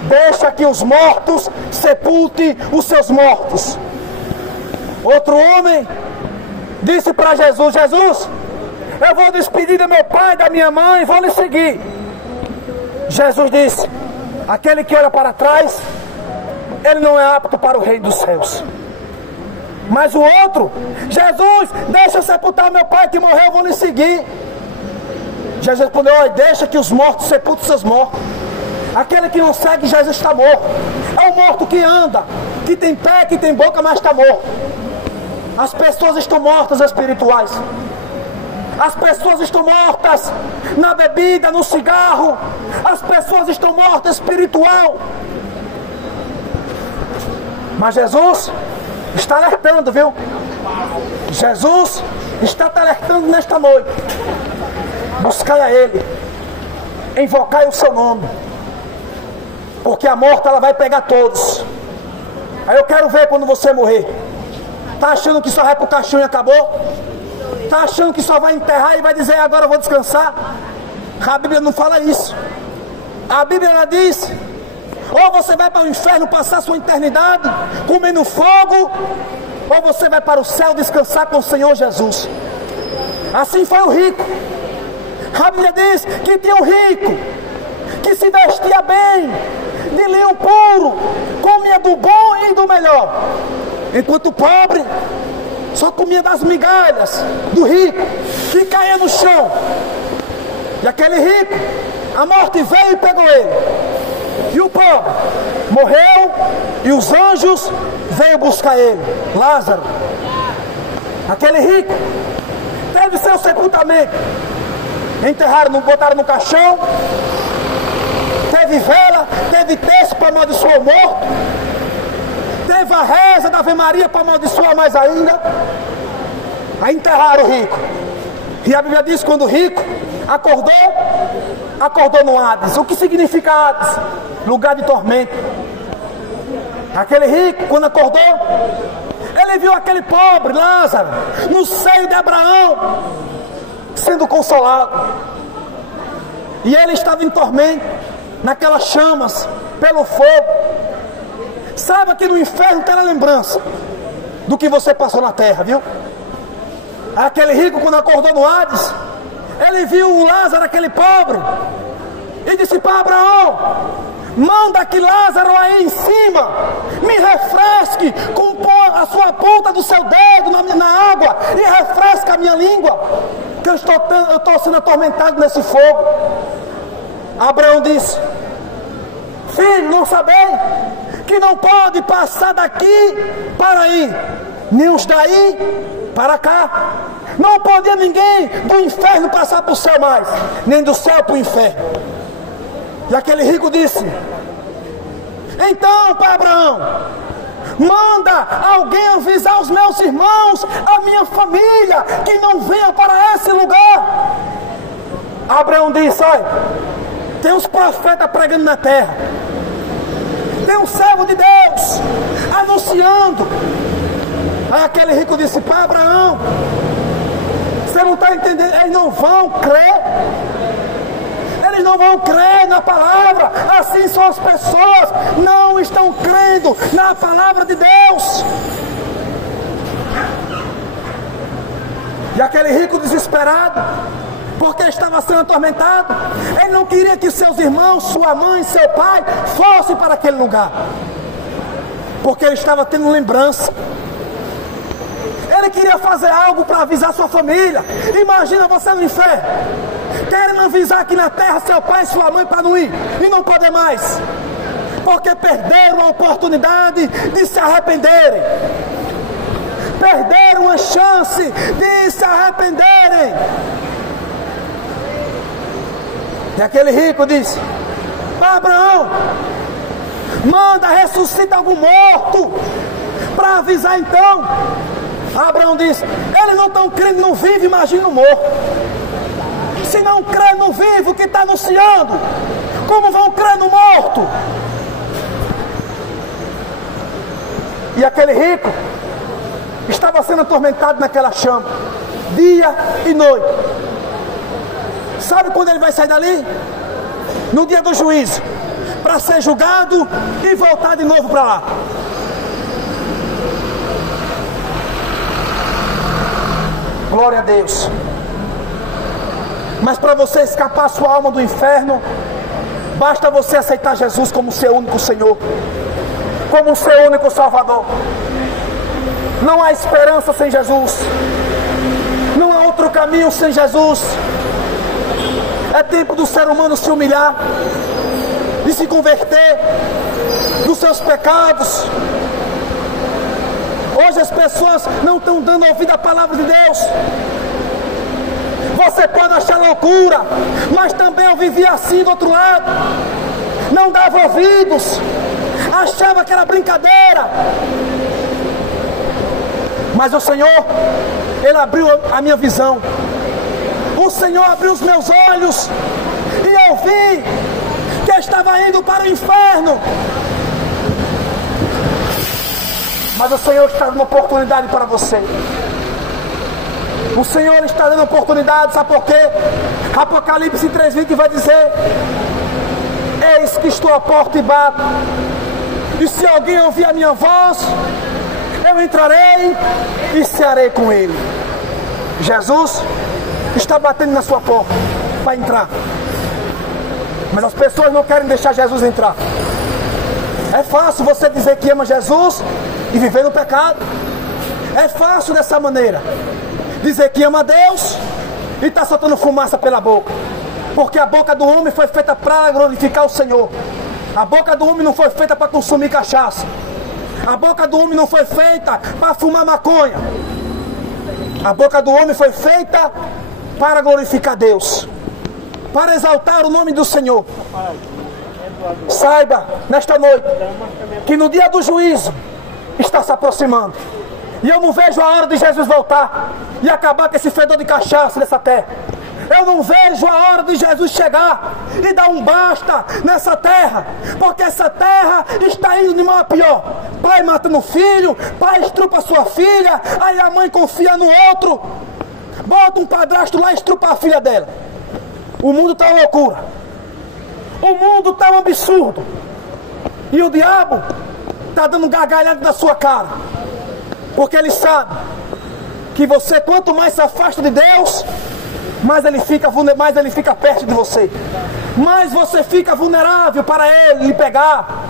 Deixa que os mortos sepultem os seus mortos. Outro homem disse para Jesus: Jesus, eu vou despedir do meu pai, da minha mãe, vou lhe seguir. Jesus disse: aquele que olha para trás, ele não é apto para o reino dos céus. Mas o outro: Jesus, deixa eu sepultar meu pai que morreu, eu vou lhe seguir. Jesus respondeu: olha, deixa que os mortos sepultem seus mortos. Aquele que não segue Jesus está morto. É o morto que anda, que tem pé, que tem boca, mas está morto. As pessoas estão mortas espirituais. As pessoas estão mortas na bebida, no cigarro. As pessoas estão mortas espiritual. Mas Jesus está alertando, viu? Jesus está te alertando nesta noite. Buscai a Ele, invocai o seu nome, porque a morte ela vai pegar todos. Aí eu quero ver quando você morrer. Está achando que só vai para o caixão e acabou? Está achando que só vai enterrar e vai dizer agora eu vou descansar? A Bíblia não fala isso. A Bíblia ela diz: ou você vai para o inferno passar sua eternidade comendo fogo, ou você vai para o céu descansar com o Senhor Jesus. Assim foi o rico. A Bíblia diz que tinha um rico que se vestia bem, de linho puro, comia do bom e do melhor, enquanto o pobre só comia das migalhas do rico que caía no chão. E aquele rico, a morte veio e pegou ele. E o pobre morreu e os anjos veio buscar ele. Lázaro, aquele rico, teve seu sepultamento. Enterraram, botaram no caixão. Teve vela, teve texto para amaldiçoar o morto. Teve a reza da Ave Maria para amaldiçoar mais ainda. Aí enterraram o rico. E a Bíblia diz que quando o rico acordou no Hades. O que significa Hades? Lugar de tormento. Aquele rico, quando acordou, ele viu aquele pobre, Lázaro, no seio de Abraão, sendo consolado. E ele estava em tormento, naquelas chamas, pelo fogo. Saiba que no inferno tem a lembrança do que você passou na terra, viu? Aquele rico, quando acordou no Hades, ele viu o Lázaro, aquele pobre, e disse para Abraão: manda que Lázaro aí em cima me refresque com a sua ponta do seu dedo na água e refresca a minha língua, que eu estou sendo atormentado nesse fogo. Abraão disse: filho, não sabei que não pode passar daqui para aí, nem os daí para cá. Não podia ninguém do inferno passar para o céu mais, nem do céu para o inferno. E aquele rico disse: então, pai Abraão, manda alguém avisar os meus irmãos, a minha família, que não venham para esse lugar. Abraão disse: olha, tem os profetas pregando na terra, tem um servo de Deus anunciando. Aí aquele rico disse: pai Abraão, você não está entendendo, eles não vão crer. Eles não vão crer na palavra. Assim são as pessoas, não estão crendo na palavra de Deus. E aquele rico desesperado, porque estava sendo atormentado, ele não queria que seus irmãos, sua mãe, seu pai fossem para aquele lugar, porque ele estava tendo lembrança. Ele queria fazer algo para avisar sua família. Imagina você no inferno, querem avisar aqui na terra seu pai e sua mãe para não ir, e não poder mais, porque perderam a oportunidade de se arrependerem, perderam a chance de se arrependerem. E aquele rico disse: Abraão, manda ressuscita algum morto para avisar então. Abraão disse: eles não estão crendo no vivo, imagina o morto. Se não crê no vivo que está anunciando, como vão crer no morto? E aquele rico estava sendo atormentado naquela chama, dia e noite. Sabe quando ele vai sair dali? No dia do juízo, para ser julgado e voltar de novo para lá. Glória a Deus. Mas para você escapar sua alma do inferno, basta você aceitar Jesus como seu único Senhor, como seu único Salvador. Não há esperança sem Jesus, não há outro caminho sem Jesus. É tempo do ser humano se humilhar e se converter dos seus pecados. Hoje as pessoas não estão dando ouvido à palavra de Deus. Você pode achar loucura, mas também eu vivia assim do outro lado. Não dava ouvidos, achava que era brincadeira. Mas o Senhor, Ele abriu a minha visão. O Senhor abriu os meus olhos e eu vi que eu estava indo para o inferno. Mas o Senhor está dando uma oportunidade para você. O Senhor está dando oportunidade, sabe por quê? Apocalipse 3:20 vai dizer: eis que estou à porta e bato, e se alguém ouvir a minha voz, eu entrarei e cearei com ele. Jesus está batendo na sua porta para entrar, mas as pessoas não querem deixar Jesus entrar. É fácil você dizer que ama Jesus e viver no pecado. É fácil dessa maneira dizer que ama Deus e está soltando fumaça pela boca, porque a boca do homem foi feita para glorificar o Senhor. A boca do homem não foi feita para consumir cachaça. A boca do homem não foi feita para fumar maconha. A boca do homem foi feita para glorificar Deus, para exaltar o nome do Senhor. Saiba nesta noite que no dia do juízo está se aproximando, e eu não vejo a hora de Jesus voltar e acabar com esse fedor de cachaça dessa terra. Eu não vejo a hora de Jesus chegar e dar um basta nessa terra, porque essa terra está indo de mal a pior. Pai matando o filho, pai estrupa sua filha, aí a mãe confia no outro, bota um padrasto lá e estrupa a filha dela. O mundo está uma loucura, o mundo está um absurdo, e o diabo está dando gargalhada na sua cara, porque ele sabe que você, quanto mais se afasta de Deus, mais ele fica perto de você, mais você fica vulnerável para ele lhe pegar.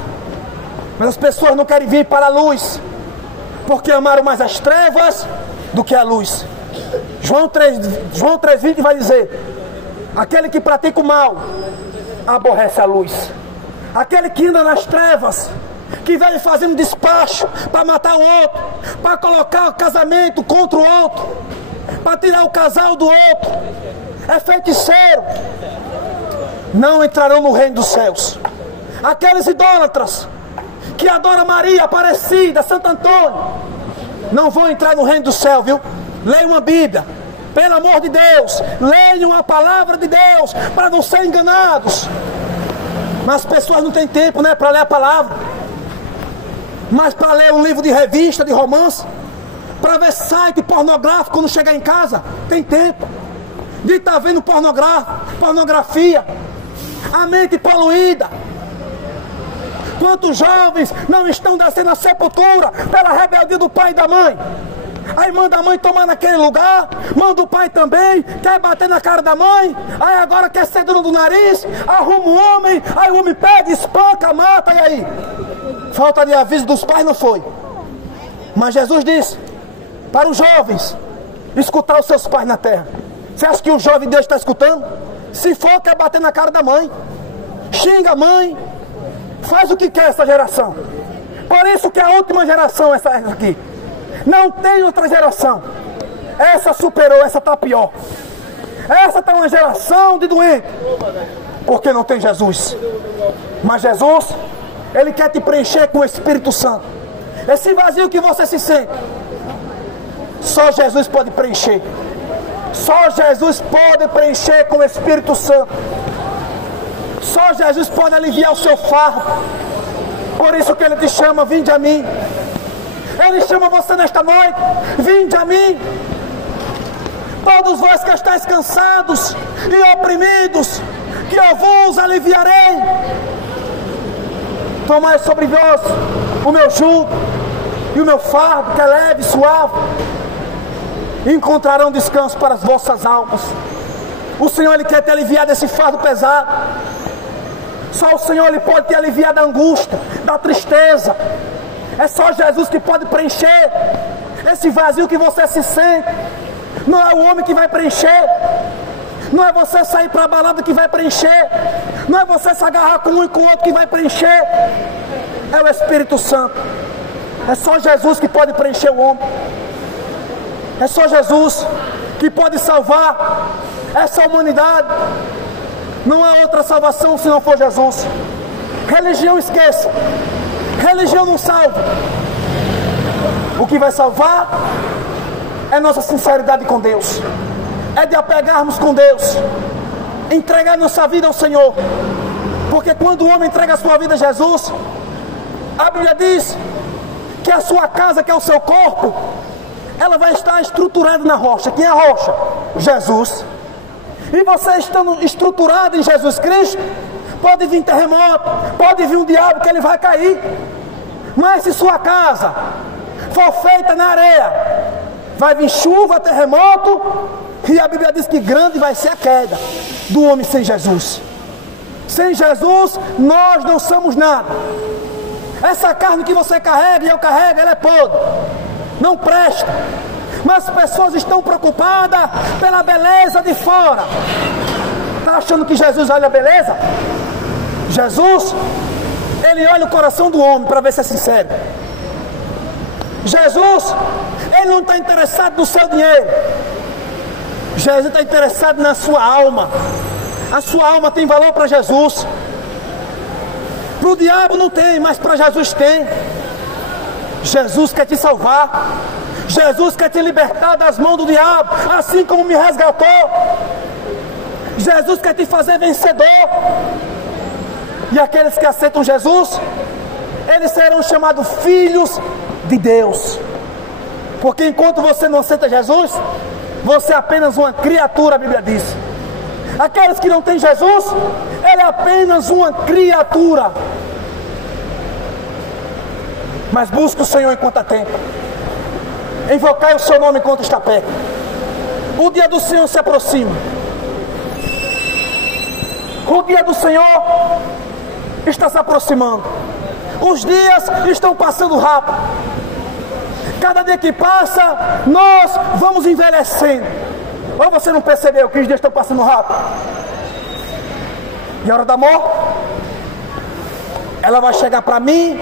Mas as pessoas não querem vir para a luz, porque amaram mais as trevas do que a luz. João 3,20 vai dizer: aquele que pratica o mal aborrece a luz. Aquele que anda nas trevas, que vai fazendo despacho para matar o outro, para colocar o casamento contra o outro, para tirar o casal do outro, é feiticeiro, não entrarão no reino dos céus. Aqueles idólatras que adoram Maria, Aparecida, Santo Antônio, não vão entrar no reino do céu, viu? Leiam a Bíblia, pelo amor de Deus, leiam a palavra de Deus, para não serem enganados. Mas as pessoas não têm tempo, né, para ler a palavra, mas para ler um livro de revista, de romance, para ver site pornográfico quando chegar em casa, tem tempo. De estar vendo pornografia, a mente poluída. Quantos jovens não estão descendo a sepultura pela rebeldia do pai e da mãe? Aí manda a mãe tomar naquele lugar, manda o pai também, quer bater na cara da mãe, aí agora quer ser dono do nariz, arruma um homem, aí o homem pega, espanca, mata, e aí? Falta de aviso dos pais não foi. Mas Jesus disse para os jovens escutar os seus pais na terra. Você acha que o jovem de Deus está escutando? Se for, quer bater na cara da mãe, xinga a mãe, faz o que quer essa geração. Por isso que a última geração, essa aqui, não tem outra geração. Essa superou, essa está pior. Essa está uma geração de doente, porque não tem Jesus. Mas Jesus, Ele quer te preencher com o Espírito Santo. Esse vazio que você se sente, só Jesus pode preencher. Só Jesus pode preencher com o Espírito Santo. Só Jesus pode aliviar o seu fardo. Por isso que Ele te chama: vinde a mim. Ele chama você nesta noite: vinde a mim. Todos vós que estáis cansados e oprimidos, que eu vos aliviarei. Tomai sobre vós o meu jugo e o meu fardo, que é leve e suave. Encontrarão descanso para as vossas almas. O Senhor, Ele quer te aliviar desse fardo pesado. Só o Senhor, Ele pode te aliviar da angústia, da tristeza. É só Jesus que pode preencher esse vazio que você se sente. Não é o homem que vai preencher, não é você sair para a balada que vai preencher, não é você se agarrar com um e com o outro que vai preencher. É o Espírito Santo. É só Jesus que pode preencher o homem. É só Jesus que pode salvar essa humanidade. Não há outra salvação se não for Jesus. Religião, esqueça. Religião não salva. O que vai salvar é nossa sinceridade com Deus. É de apegarmos com Deus, entregar nossa vida ao Senhor. Porque quando o homem entrega a sua vida a Jesus, a Bíblia diz que a sua casa, que é o seu corpo, ela vai estar estruturada na rocha. Quem é a rocha? Jesus. E você estando estruturado em Jesus Cristo, pode vir terremoto, pode vir um diabo que ele vai cair. Mas se sua casa for feita na areia, vai vir chuva, terremoto, e a Bíblia diz que grande vai ser a queda do homem sem Jesus. Sem Jesus, nós não somos nada. Essa carne que você carrega e eu carrego, ela é podre, não presta. Mas as pessoas estão preocupadas pela beleza de fora. Está achando que Jesus olha a beleza? Jesus, Ele olha o coração do homem para ver se é sincero. Jesus, Ele não está interessado no seu dinheiro. Jesus está interessado na sua alma. A sua alma tem valor para Jesus. Para o diabo não tem, mas para Jesus tem. Jesus quer te salvar. Jesus quer te libertar das mãos do diabo, assim como me resgatou. Jesus quer te fazer vencedor. E aqueles que aceitam Jesus, eles serão chamados filhos de Deus. Porque enquanto você não aceita Jesus, você é apenas uma criatura, a Bíblia diz. Aqueles que não têm Jesus, ele é apenas uma criatura. Mas busque o Senhor enquanto há tempo. Invocai o seu nome enquanto está perto. O dia do Senhor se aproxima. O dia do Senhor está se aproximando. Os dias estão passando rápido. Cada dia que passa, nós vamos envelhecendo. Ou você não percebeu que os dias estão passando rápido? E a hora da morte, ela vai chegar para mim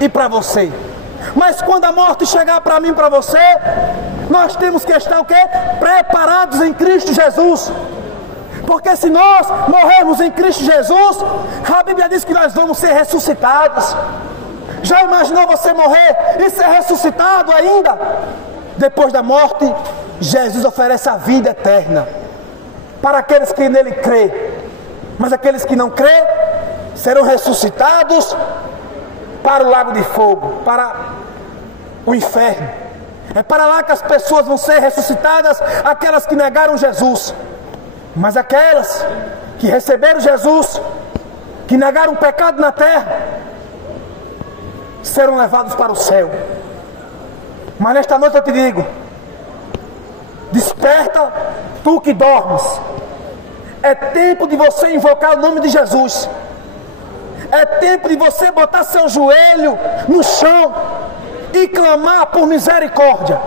e para você. Mas quando a morte chegar para mim e para você, nós temos que estar o quê? Preparados em Cristo Jesus. Porque se nós morrermos em Cristo Jesus, a Bíblia diz que nós vamos ser ressuscitados. Já imaginou você morrer e ser ressuscitado ainda? Depois da morte, Jesus oferece a vida eterna para aqueles que nele crêem. Mas aqueles que não crêem serão ressuscitados para o lago de fogo, para o inferno. É para lá que as pessoas vão ser ressuscitadas, aquelas que negaram Jesus. Mas aquelas que receberam Jesus, que negaram o pecado na terra, serão levados para o céu. Mas nesta noite eu te digo: desperta, tu que dormes. É tempo de você invocar o nome de Jesus. É tempo de você botar seu joelho no chão e clamar por misericórdia.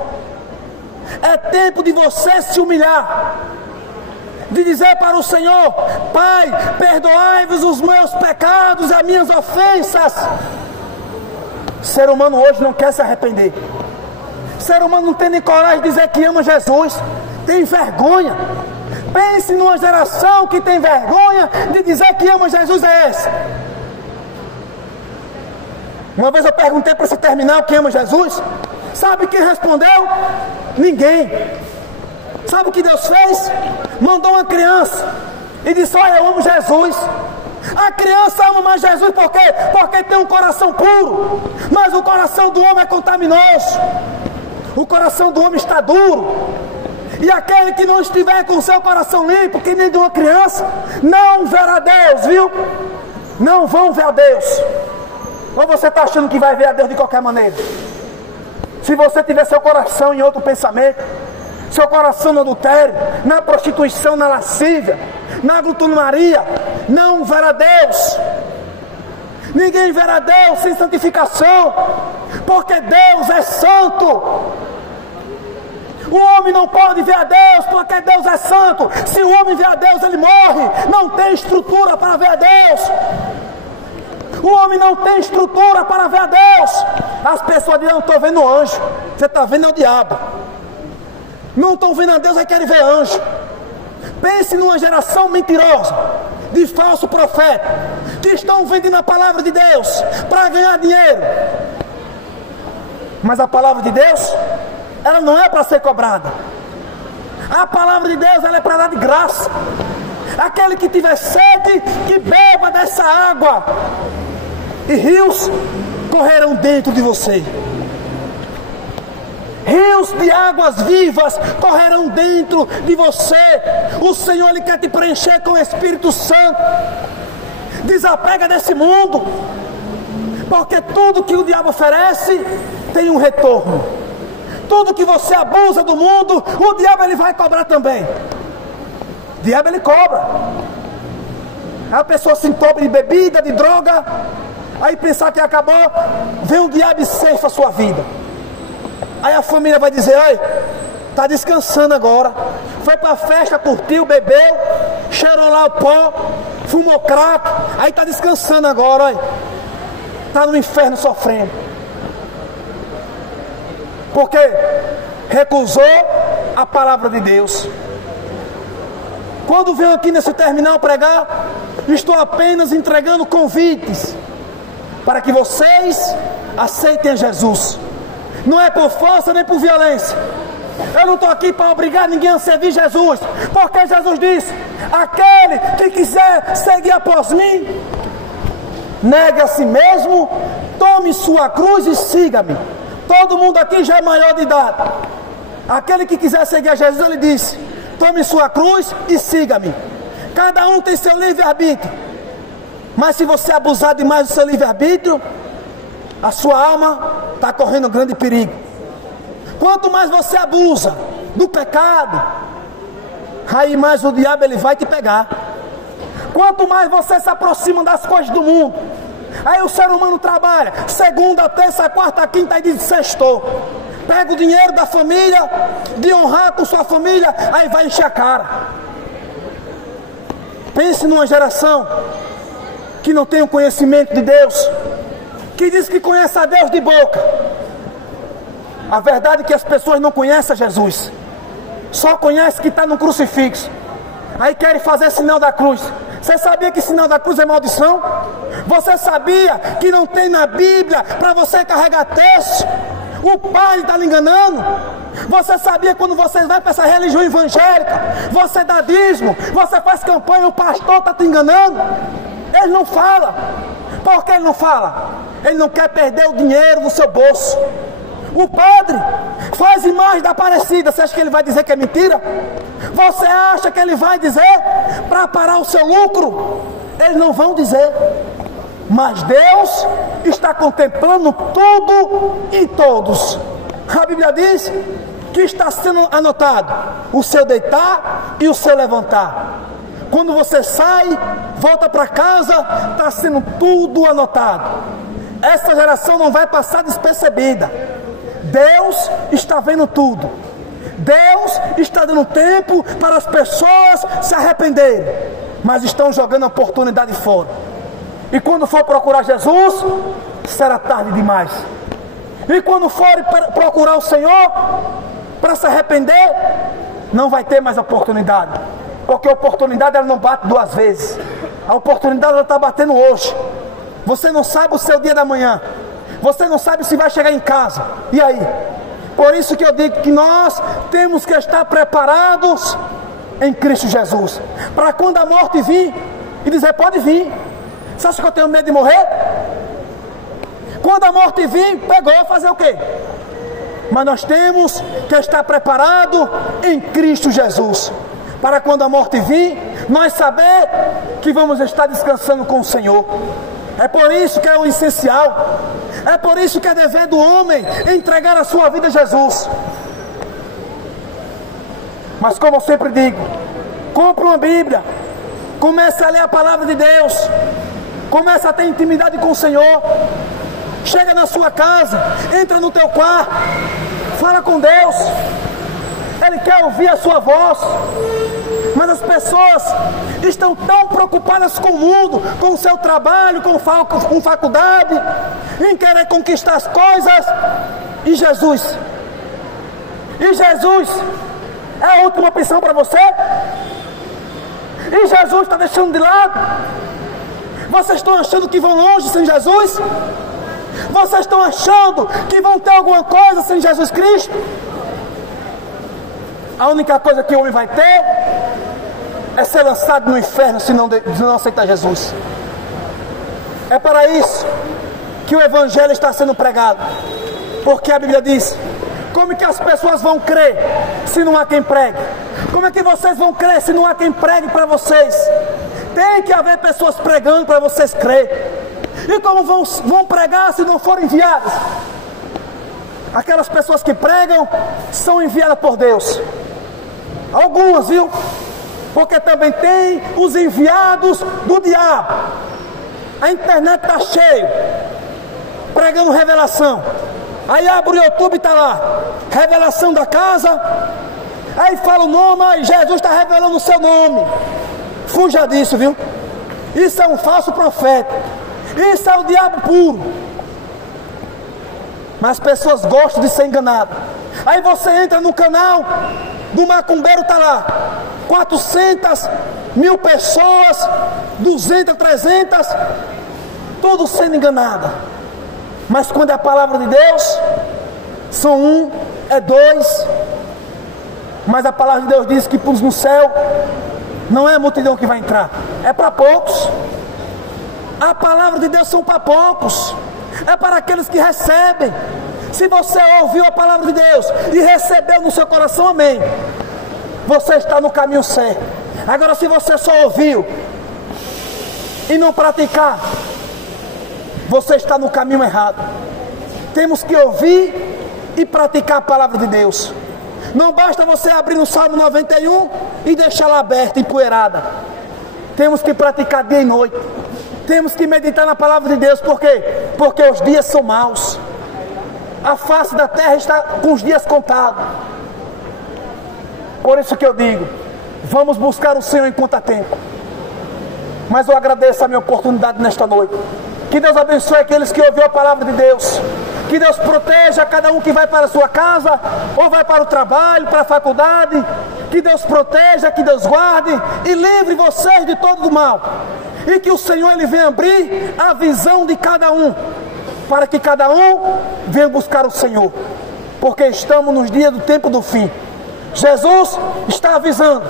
É tempo de você se humilhar, de dizer para o Senhor: Pai, perdoai-vos os meus pecados e as minhas ofensas. O ser humano hoje não quer se arrepender. O ser humano não tem nem coragem de dizer que ama Jesus. Tem vergonha. Pense numa geração que tem vergonha de dizer que ama Jesus. É essa. Uma vez eu perguntei para esse terminal quem ama Jesus. Sabe quem respondeu? Ninguém. Sabe o que Deus fez? Mandou uma criança e disse: olha, eu amo Jesus. A criança ama mais Jesus por quê? Porque tem um coração puro. Mas o coração do homem é contaminoso. O coração do homem está duro. E aquele que não estiver com o seu coração limpo, que nem de uma criança, não verá Deus, viu? Não vão ver a Deus. Ou você está achando que vai ver a Deus de qualquer maneira? Se você tiver seu coração em outro pensamento, seu coração no adultério, na prostituição, na lascívia, na glutonaria, não verá Deus. Ninguém verá Deus sem santificação, porque Deus é santo. O homem não pode ver a Deus porque Deus é santo. Se o homem vê a Deus, ele morre. Não tem estrutura para ver a Deus. O homem não tem estrutura para ver a Deus. As pessoas dizem: não estou vendo o anjo. Você está vendo é o diabo. Não estão vendo a Deus, aí querem ver anjo. Pense numa geração mentirosa, de falso profeta, que estão vendendo a palavra de Deus para ganhar dinheiro. Mas a palavra de Deus, ela não é para ser cobrada. A palavra de Deus, ela é para dar de graça. Aquele que tiver sede, que beba dessa água, e rios correrão dentro de você. Rios de águas vivas correrão dentro de você. O Senhor, Ele quer te preencher com o Espírito Santo. Desapega desse mundo, porque tudo que o diabo oferece tem um retorno. Tudo que você abusa do mundo, o diabo ele vai cobrar também. O diabo ele cobra. A pessoa se entope de bebida, de droga, aí pensar que acabou, vem o diabo e ceifa a sua vida. Aí a família vai dizer: ai, tá descansando agora. Foi pra festa, curtiu, bebeu, cheirou lá o pó, fumou crack, aí tá descansando agora, ai. Tá no inferno sofrendo. Porque recusou a palavra de Deus. Quando venho aqui nesse terminal pregar, estou apenas entregando convites para que vocês aceitem Jesus. Não é por força nem por violência. Eu não estou aqui para obrigar ninguém a servir Jesus, porque Jesus disse: aquele que quiser seguir após mim, negue a si mesmo, tome sua cruz e siga-me. Todo mundo aqui já é maior de idade. Aquele que quiser seguir a Jesus, ele disse: tome sua cruz e siga-me. Cada um tem seu livre-arbítrio. Mas se você abusar demais do seu livre-arbítrio, a sua alma está correndo grande perigo. Quanto mais você abusa do pecado, aí mais o diabo ele vai te pegar. Quanto mais você se aproxima das coisas do mundo, aí o ser humano trabalha segunda, terça, quarta, quinta e diz sextou. Pega o dinheiro da família, de honrar com sua família, aí vai encher a cara. Pense numa geração que não tem o conhecimento de Deus, que diz que conhece a Deus de boca. A verdade é que as pessoas não conhecem Jesus, só conhecem que está no crucifixo. Aí querem fazer sinal da cruz. Você sabia que sinal da cruz é maldição? Você sabia que não tem na Bíblia para você carregar texto? O pai está lhe enganando. Você sabia quando você vai para essa religião evangélica, você dá dízimo, você faz campanha, o pastor está te enganando? Ele não fala. Por que ele não fala? Ele não quer perder o dinheiro no seu bolso. O padre faz imagem da Aparecida. Você acha que ele vai dizer que é mentira? Você acha que ele vai dizer para parar o seu lucro? Eles não vão dizer. Mas Deus está contemplando tudo e todos. A Bíblia diz que está sendo anotado o seu deitar e o seu levantar. Quando você sai, volta para casa, está sendo tudo anotado. Essa geração não vai passar despercebida. Deus está vendo tudo. Deus está dando tempo para as pessoas se arrependerem, mas estão jogando a oportunidade fora. E quando for procurar Jesus, será tarde demais. E quando for procurar o Senhor para se arrepender, não vai ter mais oportunidade, porque a oportunidade ela não bate duas vezes. A oportunidade ela está batendo hoje. Você não sabe o seu dia da manhã. Você não sabe se vai chegar em casa. E aí? Por isso que eu digo que nós temos que estar preparados em Cristo Jesus, para quando a morte vir e dizer, pode vir. Você acha que eu tenho medo de morrer? Quando a morte vir, pegou, fazer o quê? Mas nós temos que estar preparados em Cristo Jesus, para quando a morte vir, nós saber que vamos estar descansando com o Senhor. É por isso que é o essencial. É por isso que é dever do homem entregar a sua vida a Jesus. Mas como eu sempre digo, compre uma Bíblia, comece a ler a palavra de Deus, comece a ter intimidade com o Senhor. Chega na sua casa, entra no teu quarto, fala com Deus. Ele quer ouvir a sua voz. Mas as pessoas estão tão preocupadas com o mundo, com o seu trabalho, com faculdade, em querer conquistar as coisas. E Jesus? E Jesus é a última opção para você? E Jesus está deixando de lado? Vocês estão achando que vão longe sem Jesus? Vocês estão achando que vão ter alguma coisa sem Jesus Cristo? A única coisa que o homem vai ter é ser lançado no inferno se não aceitar Jesus. É para isso que o Evangelho está sendo pregado. Porque a Bíblia diz, como que as pessoas vão crer se não há quem pregue? Como é que vocês vão crer se não há quem pregue para vocês? Tem que haver pessoas pregando para vocês crer. E como vão pregar se não forem enviadas? Aquelas pessoas que pregam são enviadas por Deus. Algumas, viu? Porque também tem os enviados do diabo. A internet está cheio, pregando revelação. Aí abre o YouTube e está lá, revelação da casa. Aí fala o nome, aí Jesus está revelando o seu nome. Fuja disso, viu? Isso é um falso profeta. Isso é o diabo puro. Mas as pessoas gostam de ser enganadas. Aí você entra no canal do macumbeiro, está lá 400 mil pessoas, 200, 300, todos sendo enganadas. Mas quando é a palavra de Deus, são um, é dois. Mas a palavra de Deus diz que no céu não é a multidão que vai entrar, é para poucos. A palavra de Deus são para poucos, é para aqueles que recebem. Se você ouviu a palavra de Deus e recebeu no seu coração, amém, você está no caminho certo. Agora, se você só ouviu e não praticar, você está no caminho errado. Temos que ouvir e praticar a palavra de Deus. Não basta você abrir no Salmo 91 e deixar ela aberta, empoeirada. Temos que praticar dia e noite. Temos que meditar na palavra de Deus. Por quê? Porque os dias são maus. A face da terra está com os dias contados. Por isso que eu digo, vamos buscar o Senhor enquanto há tempo. Mas eu agradeço a minha oportunidade nesta noite. Que Deus abençoe aqueles que ouviram a palavra de Deus. Que Deus proteja cada um que vai para a sua casa, ou vai para o trabalho, para a faculdade. Que Deus proteja, que Deus guarde e livre vocês de todo o mal. E que o Senhor Ele venha abrir a visão de cada um, para que cada um venha buscar o Senhor. Porque estamos nos dias do tempo do fim. Jesus está avisando.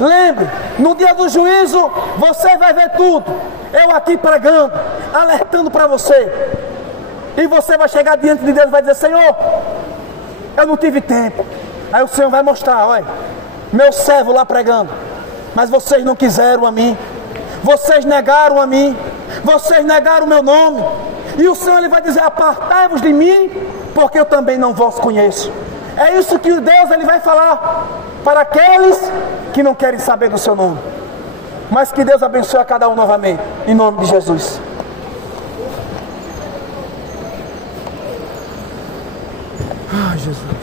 Lembre, no dia do juízo você vai ver tudo. Eu aqui pregando, alertando para você. E você vai chegar diante de Deus e vai dizer: Senhor, eu não tive tempo. Aí o Senhor vai mostrar: olha, meu servo lá pregando, mas vocês não quiseram a mim. Vocês negaram a mim. Vocês negaram o meu nome. E o Senhor Ele vai dizer: apartai-vos de mim, porque eu também não vos conheço. É isso que Deus Ele vai falar para aqueles que não querem saber do seu nome. Mas que Deus abençoe a cada um novamente, em nome de Jesus. Ah, Jesus.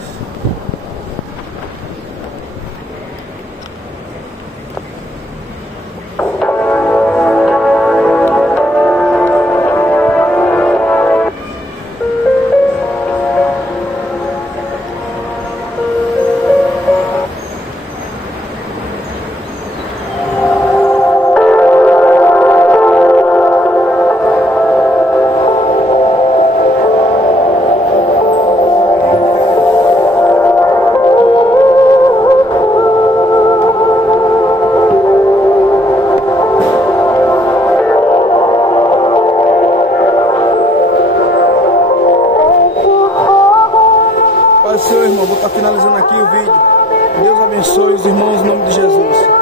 Senhor, irmão, vou estar finalizando aqui o vídeo. Deus abençoe os irmãos em nome de Jesus.